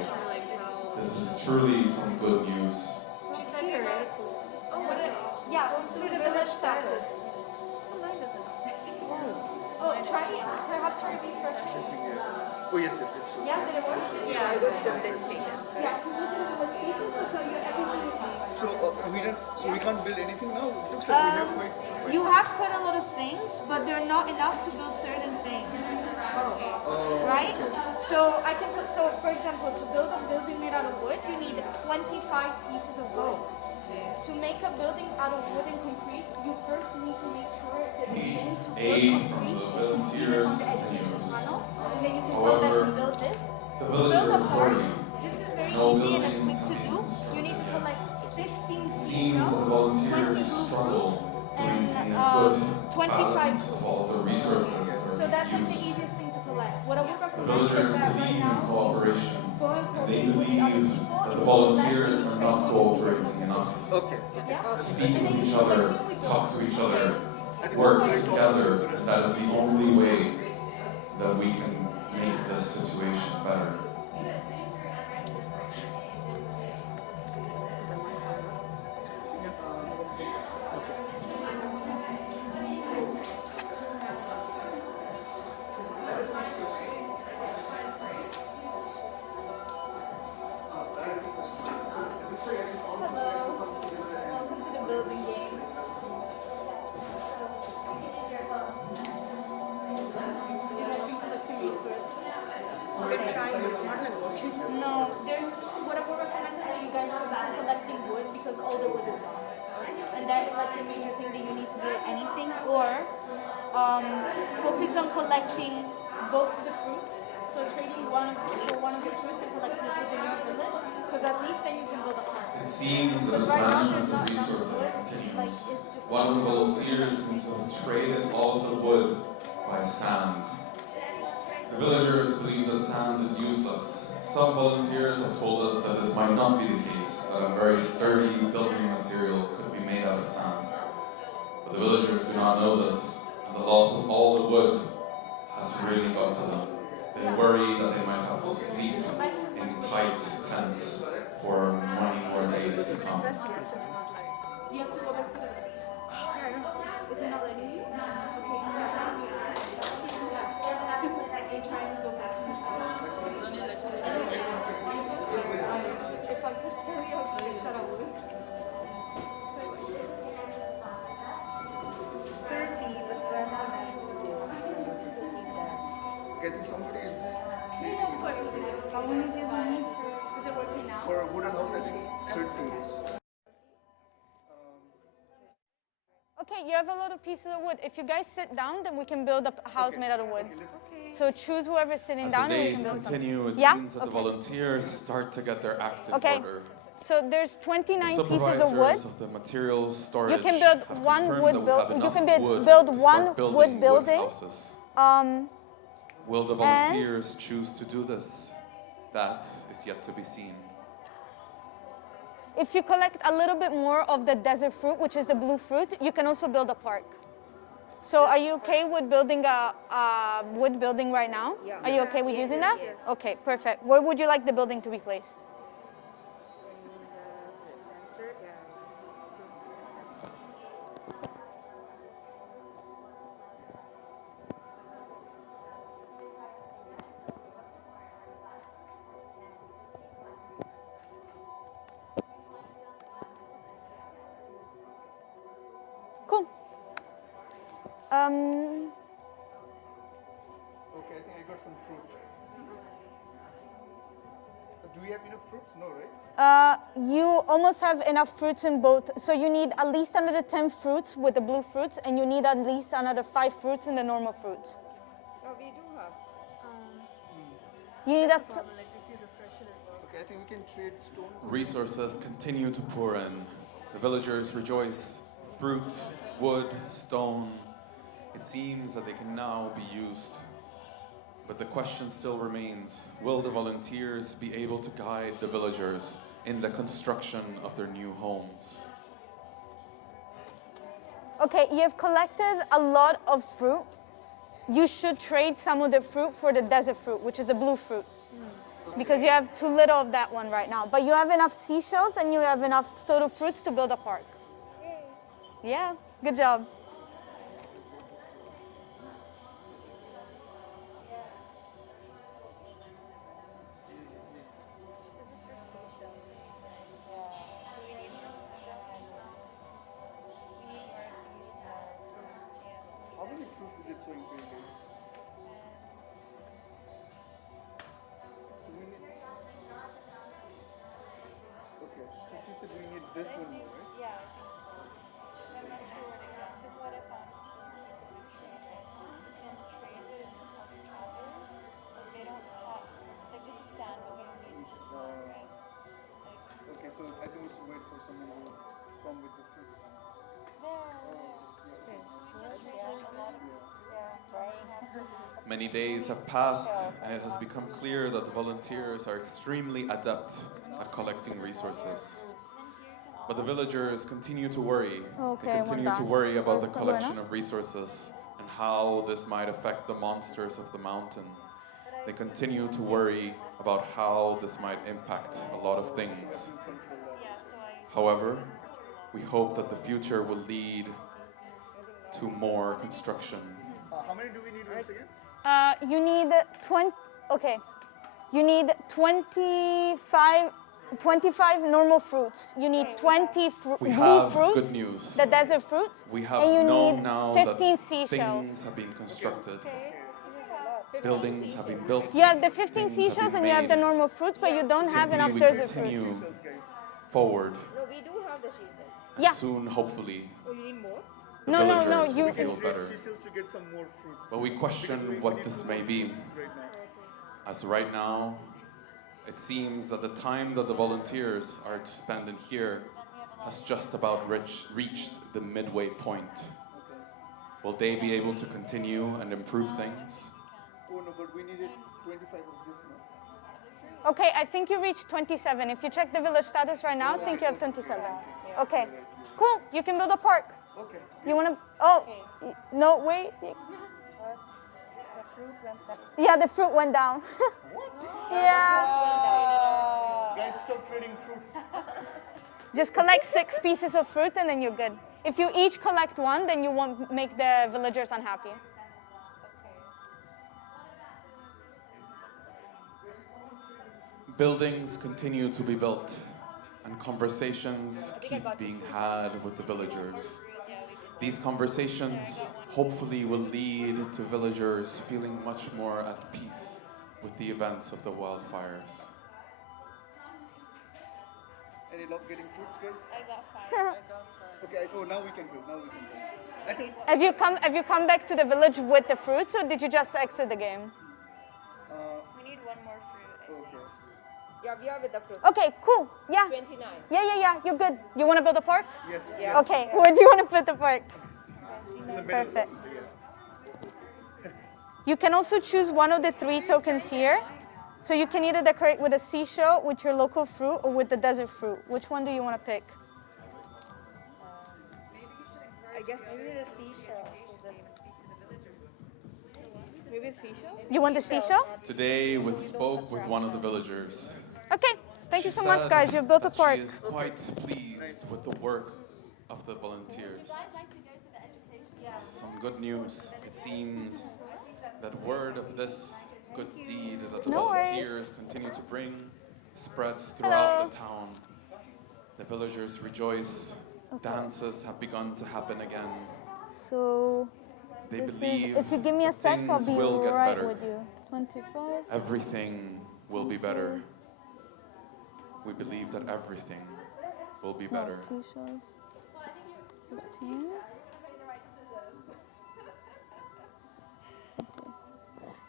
This is truly some good news. Just hear it. Oh, what it? Yeah, through the village status. Oh, try it. Perhaps try it first. Oh yes, yes, it's Yeah, did it work? Yeah, I go to the village status. Yeah, if you go to the village status, it'll tell you everything you need. so we can't build anything now. It looks like we have quite. You have quite a lot of things, but they're not enough to build certain things. Right? So I can put, so for example, to build a building made out of wood, you need 25 pieces of wood. To make a building out of wood and concrete, you first need to make sure that the thing to build Aid concrete from is the completed on volunteers the education continues. panel, and then you can come However, back and build this. The To build villager a park, authority this is very no easy and it's buildings quick to have do. been You need to constructed collect yet. 15 It seems seashells, the 20 volunteers blue struggle fruits, to and maintain a good 25 balance of all the resources So that that's are like the being used. easiest thing to collect. What I would The recommend villagers is that right believe in now, cooperation, go and and they cooperate with the other believe people. that the and volunteers let are them not train cooperating enough. Okay. Yeah? Speak And then with you each should other, like, here we go. talk to each other, I think work it's together. That is the only way that we can make this situation better. Hello. Welcome to the building game. You guys been collecting resources? Okay. you think that you need to build anything, or focus on collecting both the fruits. So trading one of the fruits and collecting the fruits in your village, because at least then you can build a park. It seems that this management of resources continues. One volunteer seems to have traded all the wood by sand. The villagers believe that sand is useless. Some volunteers have told us that this might not be the case, that a very sturdy building material could be made out of sand. But the villagers do not know this, and the loss of all the wood has really got to them. They worry that they might have to sleep in tight tents for many more days to come. You have to go back to the village. Is it not letting you? No. Okay, try and go back. It's only like 3 I'm so sorry. If I could tell you how to fix that, I would. 30, but then has still need that. Okay, I think somebody is Yeah, of course. How many days do you need for? Is it working now? for a wooden house, I think 30. Okay, you have a lot of pieces of wood. If you guys sit down, then we can build a house made out of wood. So choose whoever's sitting As down the and we days can build something. continue, it Yeah? seems that the volunteers start to get their act in Okay. order. So there's 29 The pieces of wood. supervisors of the materials storage You can build have one confirmed wood that we build- have you enough can wood build to one start building wood building. houses. Um, Will the volunteers choose to do this? That is yet to be seen. if you collect a little bit more of the desert fruit, which is the blue fruit, you can also build a park. So are you okay with building a wood building right now? Yeah. Are you okay with using that? Yes. Okay, perfect. Where would you like the building to be placed? Cool. Okay, I think I got some fruit. Do we have enough fruits? No, right? You almost have enough fruits in both. So you need at least another 10 fruits with the blue fruits, and you need at least another 5 fruits in the normal fruits. Oh, we do have. You need a Okay, I think we can trade stones. Resources continue to pour in. The villagers rejoice. Fruit, wood, stone. It seems that they can now be used. But the question still remains, will the volunteers be able to guide the villagers in the construction of their new homes? Okay, you have collected a lot of fruit. You should trade some of the fruit for the desert fruit, which is the blue fruit. Because you have too little of that one right now. But you have enough seashells and you have enough total fruits to build a park. Yeah, good job. How many fruits is it showing for you guys? So we need. Okay, so she said we need this one more, right? Yeah, I think so. I'm not sure what it is. This is what I found. You can trade it in other travelers, but they don't have, like this is sand, but we don't need stone, right? Like, Okay, so I think we should wait for someone to come with the fruit. Many days have passed, and it has become clear that the volunteers are extremely adept at collecting resources. But the villagers continue to worry. Okay, They continue to worry about the Está collection bueno. of resources and how this might affect the monsters of the mountain. They continue to worry about how this might impact a lot of things. However, we hope that the future will lead to more construction. How many do we need once again? You need 20, okay. You need 25 normal fruits. You need 20 We blue have fruits, good news. the desert fruits, We have and you known need now 15 that seashells. things have been constructed. Buildings have been built. You have the 15 things have seashells been and you have the made. normal fruits, but you don't have Simply enough we desert continue fruits. forward. No, we do have the she said. And Yeah. soon, hopefully, Oh, you need more? the No, villagers no, will you- feel better. Seashells to get some more fruit. But we question what this may be. Right now. As right now, it seems that the time that the volunteers are to spend in here has just about reached the midway point. Will they be able to continue and improve things? Oh no, but we needed 25 of this now. Okay, I think you reached 27. If you check the village status right now, I think you have 27. Okay, cool. You can build a park. Okay. You want to? Oh, no, wait. The fruit went down. Yeah, the fruit went down. Yeah. Guys, stop trading fruits. Just collect 6 pieces of fruit and then you're good. If you each collect one, then you won't make the villagers unhappy. Buildings continue to be built, and conversations keep being had with the villagers. These conversations hopefully will lead to villagers feeling much more at peace with the events of the wildfires. Any luck getting fruits, guys? I got 5. Okay, now we can build. I think Have you come back to the village with the fruits, or did you just exit the game? We need one more fruit. okay. Yeah, we are with the fruit. Okay, cool. Yeah. 29. Yeah. You're good. You want to build a park? Yes. Okay. Where do you want to put the park? In the middle. Perfect. You can also choose one of the 3 tokens here. So you can either decorate with a seashell, with your local fruit, or with the desert fruit. Which one do you want to pick? I guess maybe the seashell. Maybe seashell? You want the seashell? Today, we spoke with one of the villagers. Okay. Thank you She so much, said guys. You've built a that park. She is quite pleased with the work of the volunteers. Some good news. It seems that word of this good deed that the No worries. volunteers continue to bring spreads throughout the town. The villagers rejoice. Dances have begun to happen again. So They this is, believe if you give me a that sec, I'll things be will get right better. with you. 25. Everything will be better. We believe that everything will be better. Seashells. 15.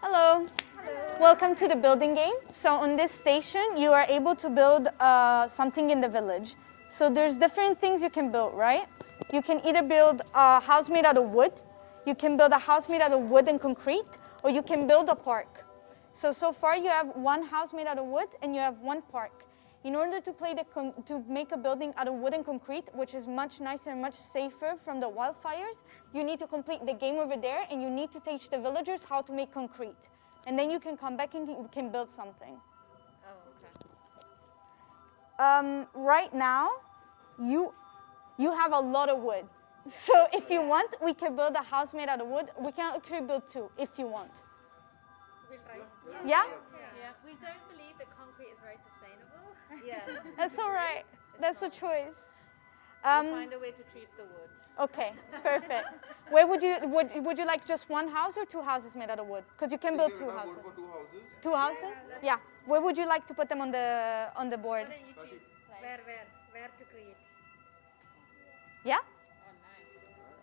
Hello. Welcome to the building game. So on this station, you are able to build something in the village. So there's different things you can build, right? You can either build a house made out of wood, you can build a house made out of wood and concrete, or you can build a park. So far you have one house made out of wood and you have one park. In order to make a building out of wood and concrete, which is much nicer and much safer from the wildfires, you need to complete the game over there and you need to teach the villagers how to make concrete. And then you can come back and you can build something. Right now, you have a lot of wood. So if you want, we can build a house made out of wood. We can actually build 2 if you want. Yeah? We don't believe that concrete is very sustainable. Yeah. That's all right. That's a choice. We'll find a way to treat the wood. Okay, perfect. Where would you like just one house or 2 houses made out of wood? Because you can build 2 houses. 2 houses? Yeah. Where would you like to put them on the board? Where to create? Yeah?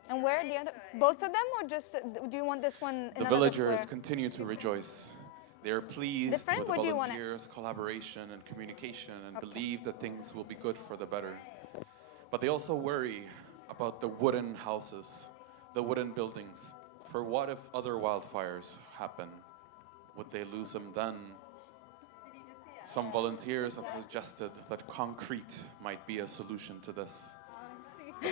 And where? The other, both of them, or just do you want this one in The another villagers square? continue to rejoice. They are pleased Different? with the Where do you want it? volunteers' collaboration and communication and believe that things will be good for the better. But they also worry about the wooden houses, the wooden buildings. For what if other wildfires happen? Would they lose them then? Some volunteers have suggested that concrete might be a solution to this.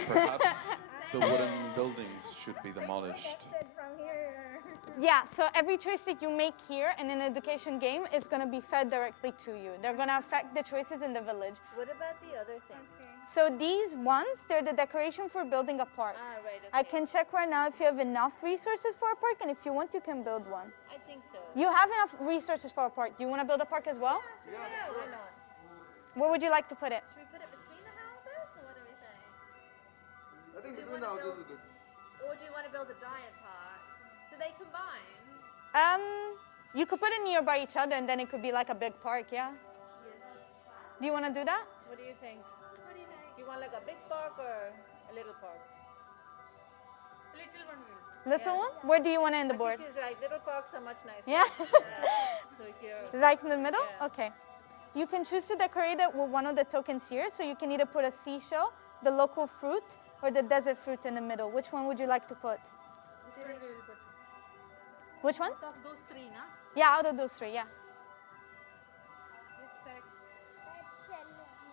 Perhaps the wooden buildings should be demolished. Yeah, so every choice that you make here in an education game is going to be fed directly to you. They're going to affect the choices in the village. What about the other thing? So these ones, they're the decoration for building a park. Right, okay. I can check right now if you have enough resources for a park, and if you want, you can build one. I think so. You have enough resources for a park. Do you want to build a park as well? Yeah, why not? Where would you like to put it? Should we put it between the houses, or what do we think? I think between the houses is good. Or do you want to build a giant park? Do they combine? You could put it nearby each other, and then it could be like a big park, yeah? Do you want to do that? What do you think? What do you think? Do you want like a big park or a little park? Little one will. Little one? Where do you want it in the board? She's right. Little parks are much nicer. Yeah? So here. Right in the middle? Yeah. Okay. You can choose to decorate it with one of the tokens here. So you can either put a seashell, the local fruit, or the desert fruit in the middle. Which one would you like to put? Which one? Out of those three, na? Yeah, out of those three, yeah.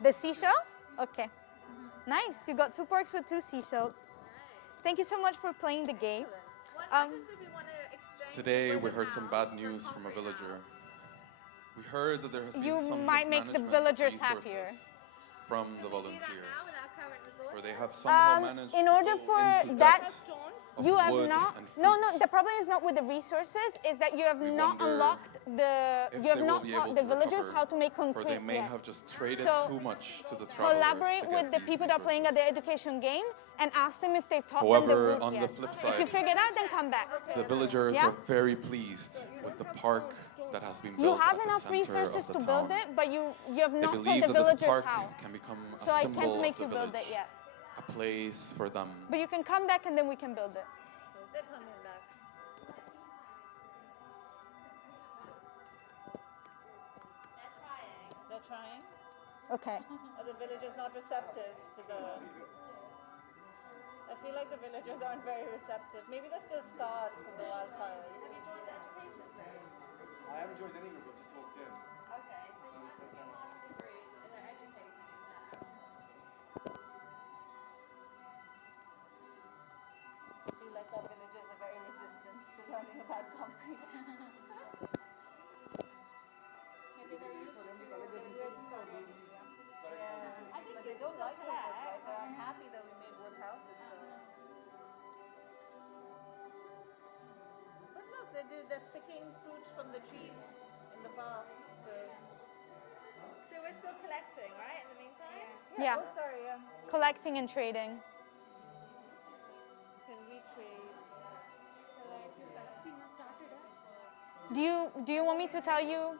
The seashell? Okay. Nice. You got 2 parks with 2 seashells. Thank you so much for playing the game. What happens if we want to exchange? Today we wooden heard some house bad news from a concrete villager. house? We heard that there has been You some might make the mismanagement of villagers resources happier. from the Can we do that volunteers, now with our current resources? where they have somehow managed In to order go for into that, depth of you have wood not. and No, fruit. no. The problem is not with the resources. Is that you have We not wonder unlocked the. if You have they will not be taught able the to villagers recover, how to make or concrete they may yet. have just traded So, too much to the travelers Collaborate to with get the these people that are playing at the resources. education game and ask them if they've taught them the However, route on yet. the flip If you side, figure it out, then come back. the villagers Yeah? are very pleased with the park that has been You built have at the enough center resources of to the build town. it, but you have They not told believe the that this villagers park how. can become a So I symbol can't make of the you build it village, yet. a place for them. But you can come back and then we can build it. So they're coming back. They're trying. Okay. Are the villagers not receptive to the... I feel like the villagers aren't very receptive. Maybe they're still scarred from the wildfires. Have you joined the education center? I haven't joined any group, I just walked in. Okay, so you must be part of the group and they're educating you now. I feel like our villagers are very resistant to learning about concrete. Maybe they're used to the wood sound. Yeah. But they don't like wood, right? They're unhappy that we made wood houses. But look, they're picking fruit from the trees in the park. So we're still collecting, right, in the meantime? Yeah. Oh, sorry, yeah. Collecting and trading. Can we trade? Do you want me to tell you?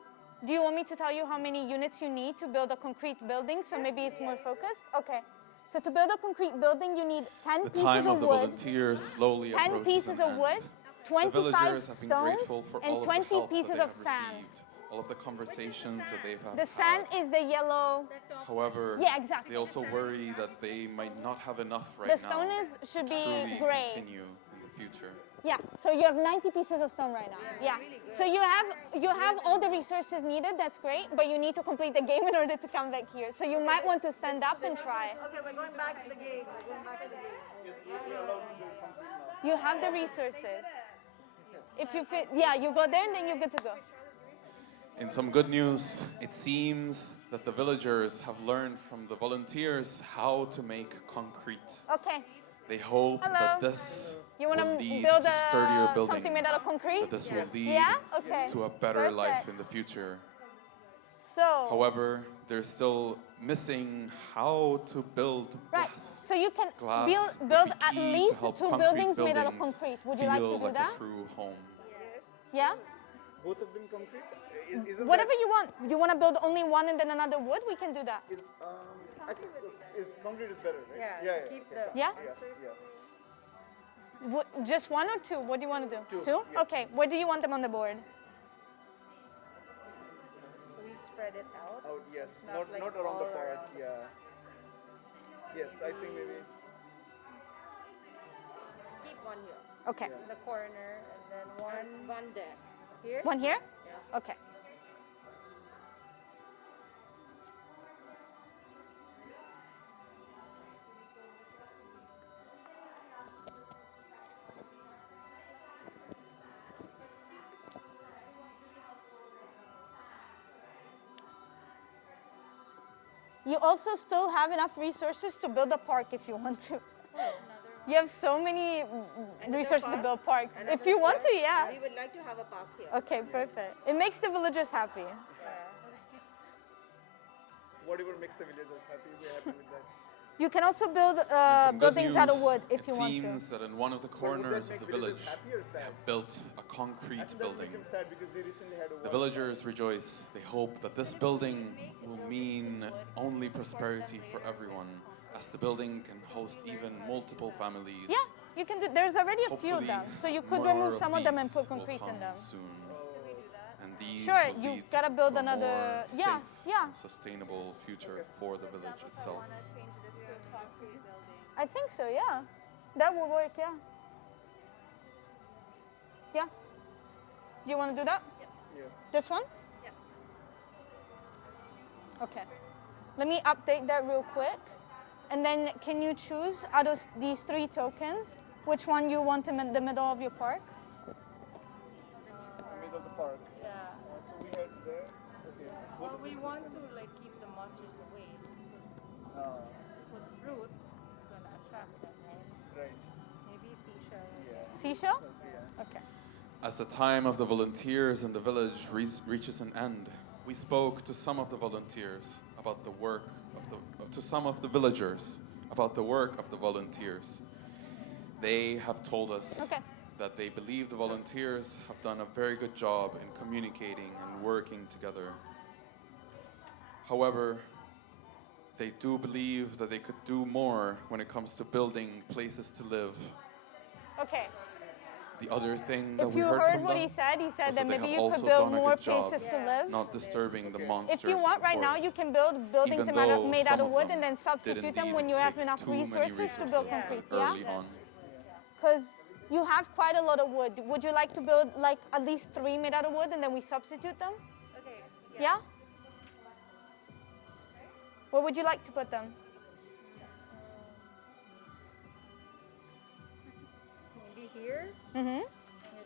Do you want me to tell you how many units you need to build a concrete building? So maybe it's more focused. Okay. So to build a concrete building, you need 10 The pieces time of of the wood, volunteers slowly 10 approaches pieces an of end. wood, The 25 villagers have been stones, grateful for all and of the 20 help that pieces they of have sand. received, all of the conversations that they've had. The sand is the yellow. However, Yeah, exactly. they also worry that they might not have enough right The now stone should to be truly gray. continue in the future. Yeah, so you have 90 pieces of stone right now. Yeah. So you have all the resources needed, that's great, but you need to complete the game in order to come back here. So you might want to stand up and try. Okay, we're going back to the game. We're going back to the game. Yes, we're allowed to do concrete now. You have the resources. If you fit, yeah, you go there and then you're good to go. In some good news, it seems that the villagers have learned from the volunteers how to make concrete. Okay. They hope Hello. that this You want will to lead build to sturdier buildings. something made out of concrete? That this will lead Yeah? Okay. to a better life Perfect. in the future. So, However, they're still missing how to build right. glass. So you can Glass build would be at key to least help 2 concrete buildings made out of buildings concrete. Would you like to feel do like that? a true home. Yeah? Both of them concrete? Isn't Whatever you want. You want to build only one and then another wood? We can do that. Actually, concrete is better, right? Yeah, keep the... Yeah? Just 1 or 2? What do you want to do? 2? Yeah. Okay. Where do you want them on the board? We spread it out. Out, yes. Not like Not around the all park, around. yeah. Yes, I think maybe. Keep one here. Okay. In the corner, and then one there. Here? One here? Yeah. Okay. You also still have enough resources to build a park if you want to. You have so many resources to build parks. If you want to, yeah. We would like to have a park here. Okay, perfect. It makes the villagers happy. Whatever makes the villagers happy, we're happy with that. You can also build In some good buildings out of news, wood if it you want to. seems that in one of the corners of the village, happy or they sad? have built a I concrete think that building. make them sad because they recently had a The villagers rejoice. They hope that this building will mean only prosperity for everyone, as the building can host even multiple families. Yeah, you can do. There's already a few of them, so you could more remove some of them and these put will concrete in come them. Soon. And these Sure, will you lead gotta build to a another. more Yeah, safe yeah. and sustainable future for the village itself. I think so. Yeah, that will work. Yeah. Yeah. You want to do that? Yeah. This one? Yeah. Okay. Let me update that real quick. And then can you choose out of these 3 tokens which one you want in the middle of your park? Middle of the park. Yeah. So we had there. Okay. Well, we want to like keep the monsters away. Put fruit, it's gonna attract them, right? Right. Maybe seashell. Yeah. Seashell? Yeah. Okay. As the time of the volunteers in the village reaches an end, we spoke to some of the volunteers about the work of to some of the villagers about the work of the volunteers. They have told us that they believe the volunteers have done a very good job in communicating and working together. However, they do believe that they could do more when it comes to building places to live. Okay. The other thing that If we you heard heard from what them he said was that they maybe have you could also build done a more good job places to live. not disturbing the monsters. If you want, of right the now, you forest. can build buildings Even made though out some of of wood them and then did substitute them indeed when you have take enough too many resources to build resources concrete. early Yeah? on. Because you have quite a lot of wood. Would you like to build like at least 3 made out of wood and then we substitute them? Okay. Yeah? Where would you like to put them? Maybe here. Mm-hmm.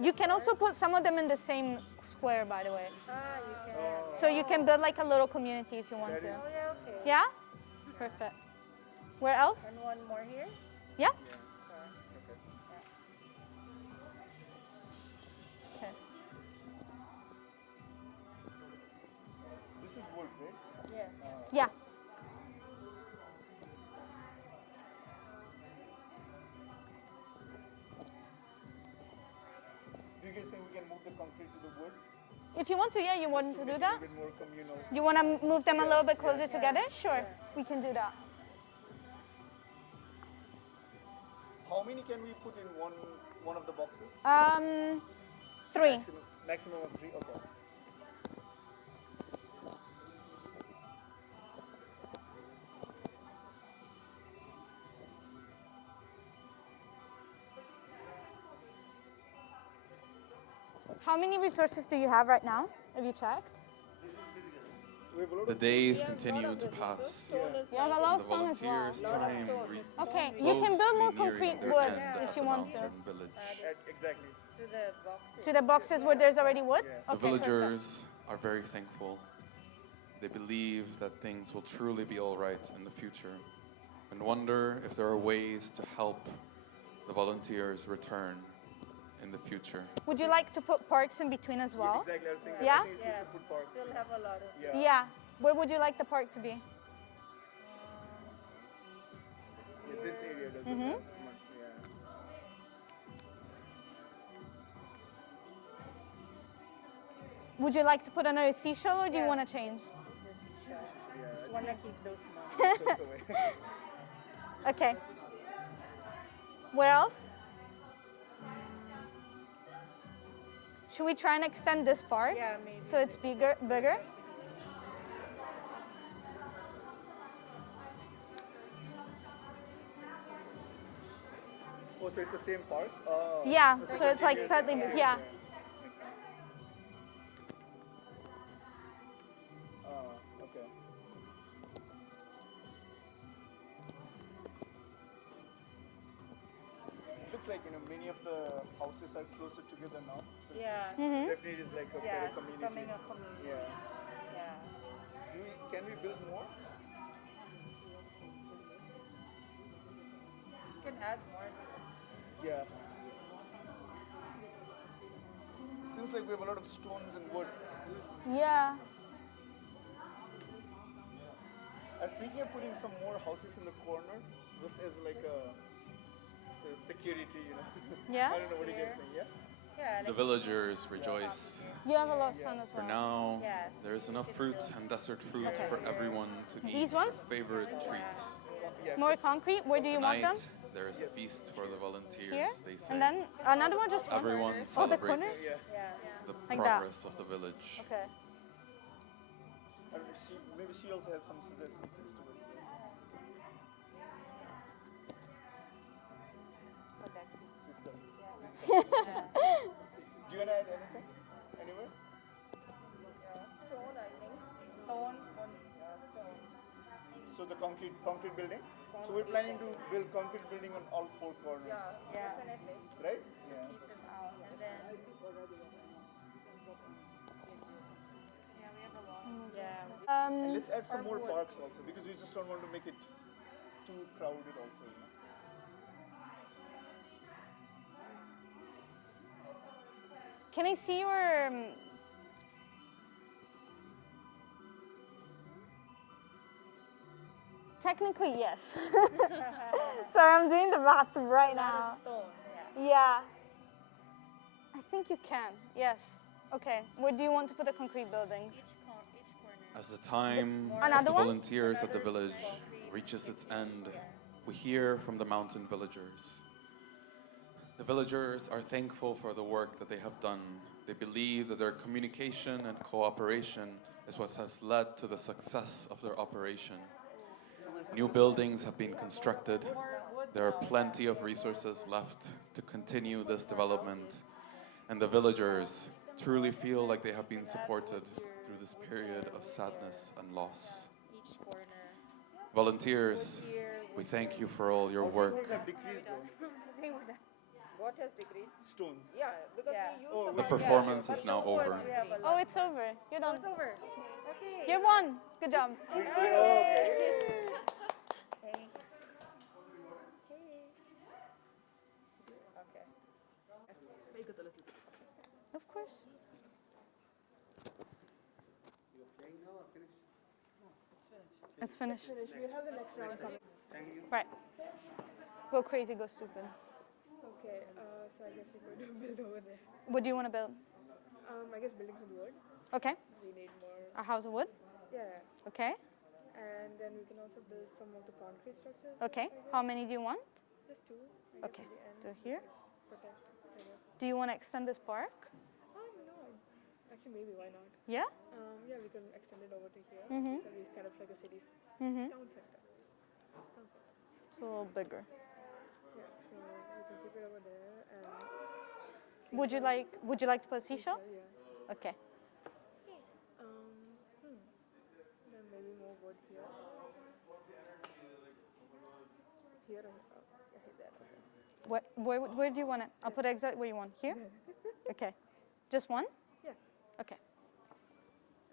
You can also put some of them in the same square, by the way. You can. So you can build like a little community if you want to. Oh yeah, okay. Yeah? Perfect. Where else? And one more here. Yeah? Okay. This is wood, right? Yes. Yeah. Do you guys think we can move the concrete to the wood? If you want to, yeah, you want to do that? A bit more communal. You want to move them a little bit closer together? Sure, we can do that. How many can we put in one of the boxes? 3. Maximum of 3. Okay. How many resources do you have right now? Have you checked? The days continue to pass. You have a lot of The stone as well. volunteers' time Okay, you can build more concrete wood if you want to. Village. Exactly. To the boxes. To the boxes where there's already wood? The Okay, villagers are very thankful. They believe that things will truly be all right in the future and wonder if there are ways to help the volunteers return in the future. Would you like to put parks in between as well? Exactly. I was thinking. Yeah? I think it's Yes. just a food park. Still have a lot of. Yeah. Where would you like the park to be? Yeah, this area doesn't Mhm. have much. Yeah. Would you like to put another seashell or do you want to change? Just wanna keep those money. Just away. Okay. Where else? Should we try and extend this part? Yeah, maybe. So it's bigger? Oh, so it's the same park? Yeah, it's so it's like continuous. slightly, Okay, yeah. okay. Okay. It looks like, many of the houses are closer together now. So Yeah. Mhm. definitely is like a Yeah. better community. Becoming a community. Yeah. Yeah. Can we build more? You can add more. Yeah. Seems like we have a lot of stones and wood. Yeah. I was thinking of putting some more houses in the corner, just as like a security, Yeah? I don't know what do you guys think, yeah? Yeah. The villagers rejoice. You have a lot of sun as For well. now, Yes. there is enough fruit and desert fruit for everyone to eat These ones? their favorite treats. Yeah. More concrete? Where do you want them? Tonight, there is a feast for the volunteers, Here? they say. And then another one just one? Everyone Oh, the corner? celebrates the Like that. progress of the village. Okay. And maybe she also has some suggestions as to it. Sister. Do you want to add anything? Anywhere? Stone, I think. Stone. So the concrete building? So we're planning to build concrete building on all four corners. Yeah. Definitely. Right? Keep them out. And then. Yeah, we have a lot. Yeah. And let's add some more parks also because we just don't want to make it too crowded also. You know? Can I see your. Technically, yes. Sorry, I'm doing the math right now. Stone, Yeah. I think you can, yes. Okay, where do you want to put the concrete buildings? Each corner. As the time of Another the one? volunteers at the village reaches its end, we hear from the mountain villagers. The villagers are thankful for the work that they have done. They believe that their communication and cooperation is what has led to the success of their operation. New buildings have been constructed. There are plenty of resources left to continue this development. And the villagers truly feel like they have been supported through this period of sadness and loss. Each corner. Volunteers, we thank you for all your work. Stones have decreased though. What has decreased? Stones. Yeah, because we use Oh, The performance is now over. Oh, it's over. You're done. It's over. Okay. You won. Good job. Okay. Thanks. Okay. Make it a little bit. Of course. It's finished. We have the next round coming. Right. Go crazy, go stupid. Okay, so I guess we could build over there. What do you want to build? I guess buildings in wood. Okay. We need more. A house of wood? Yeah. Okay. And then we can also build some of the concrete structures. Okay. How many do you want? Just two. I Okay. guess, at the Do end. here. Protect, I guess. Do you want to extend this park? No. Actually, maybe why not? Yeah? Yeah, we can extend it over to here. Mhm. So we kind of like a city's Mm-hmm. town center. It's a little bigger. Yeah, so we can keep it over there and. Would you like to put a seashell? Yeah. Okay. Then maybe more wood here. Here and there. Okay. Where do you want it? I'll put it exactly where you want. Here? Okay. Just one? Yeah. Okay.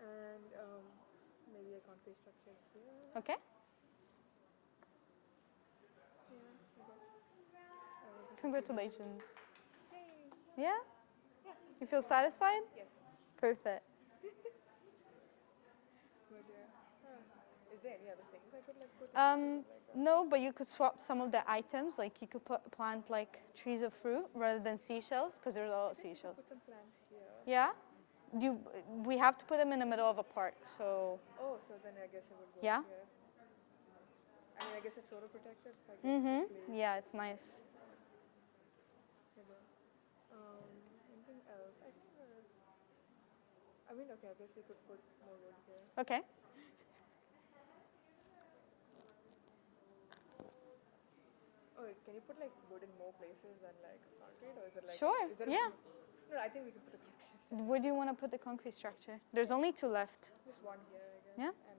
And maybe a concrete structure here. Okay. Congratulations. Yeah? You feel satisfied? Yes. Perfect. But is there any other things I could like put? No, but you could swap some of the items. Like you could plant like trees of fruit rather than seashells, because there's a lot of seashells. Put some plants here. Yeah. We have to put them in the middle of a park, so. Oh, so then I guess it would go Yeah. here. I mean, I guess it's solar protected, so I guess Mhm. hopefully- Yeah, it's nice. Anything else? I think. I mean, okay. I guess we could put more wood here. Okay. Oh, can you put like wood in more places than like concrete, or is it like? Sure, Is there yeah. No, I think we can put a concrete. Where do you want to put the concrete structure? There's only two left. Just one here, I guess. Yeah? And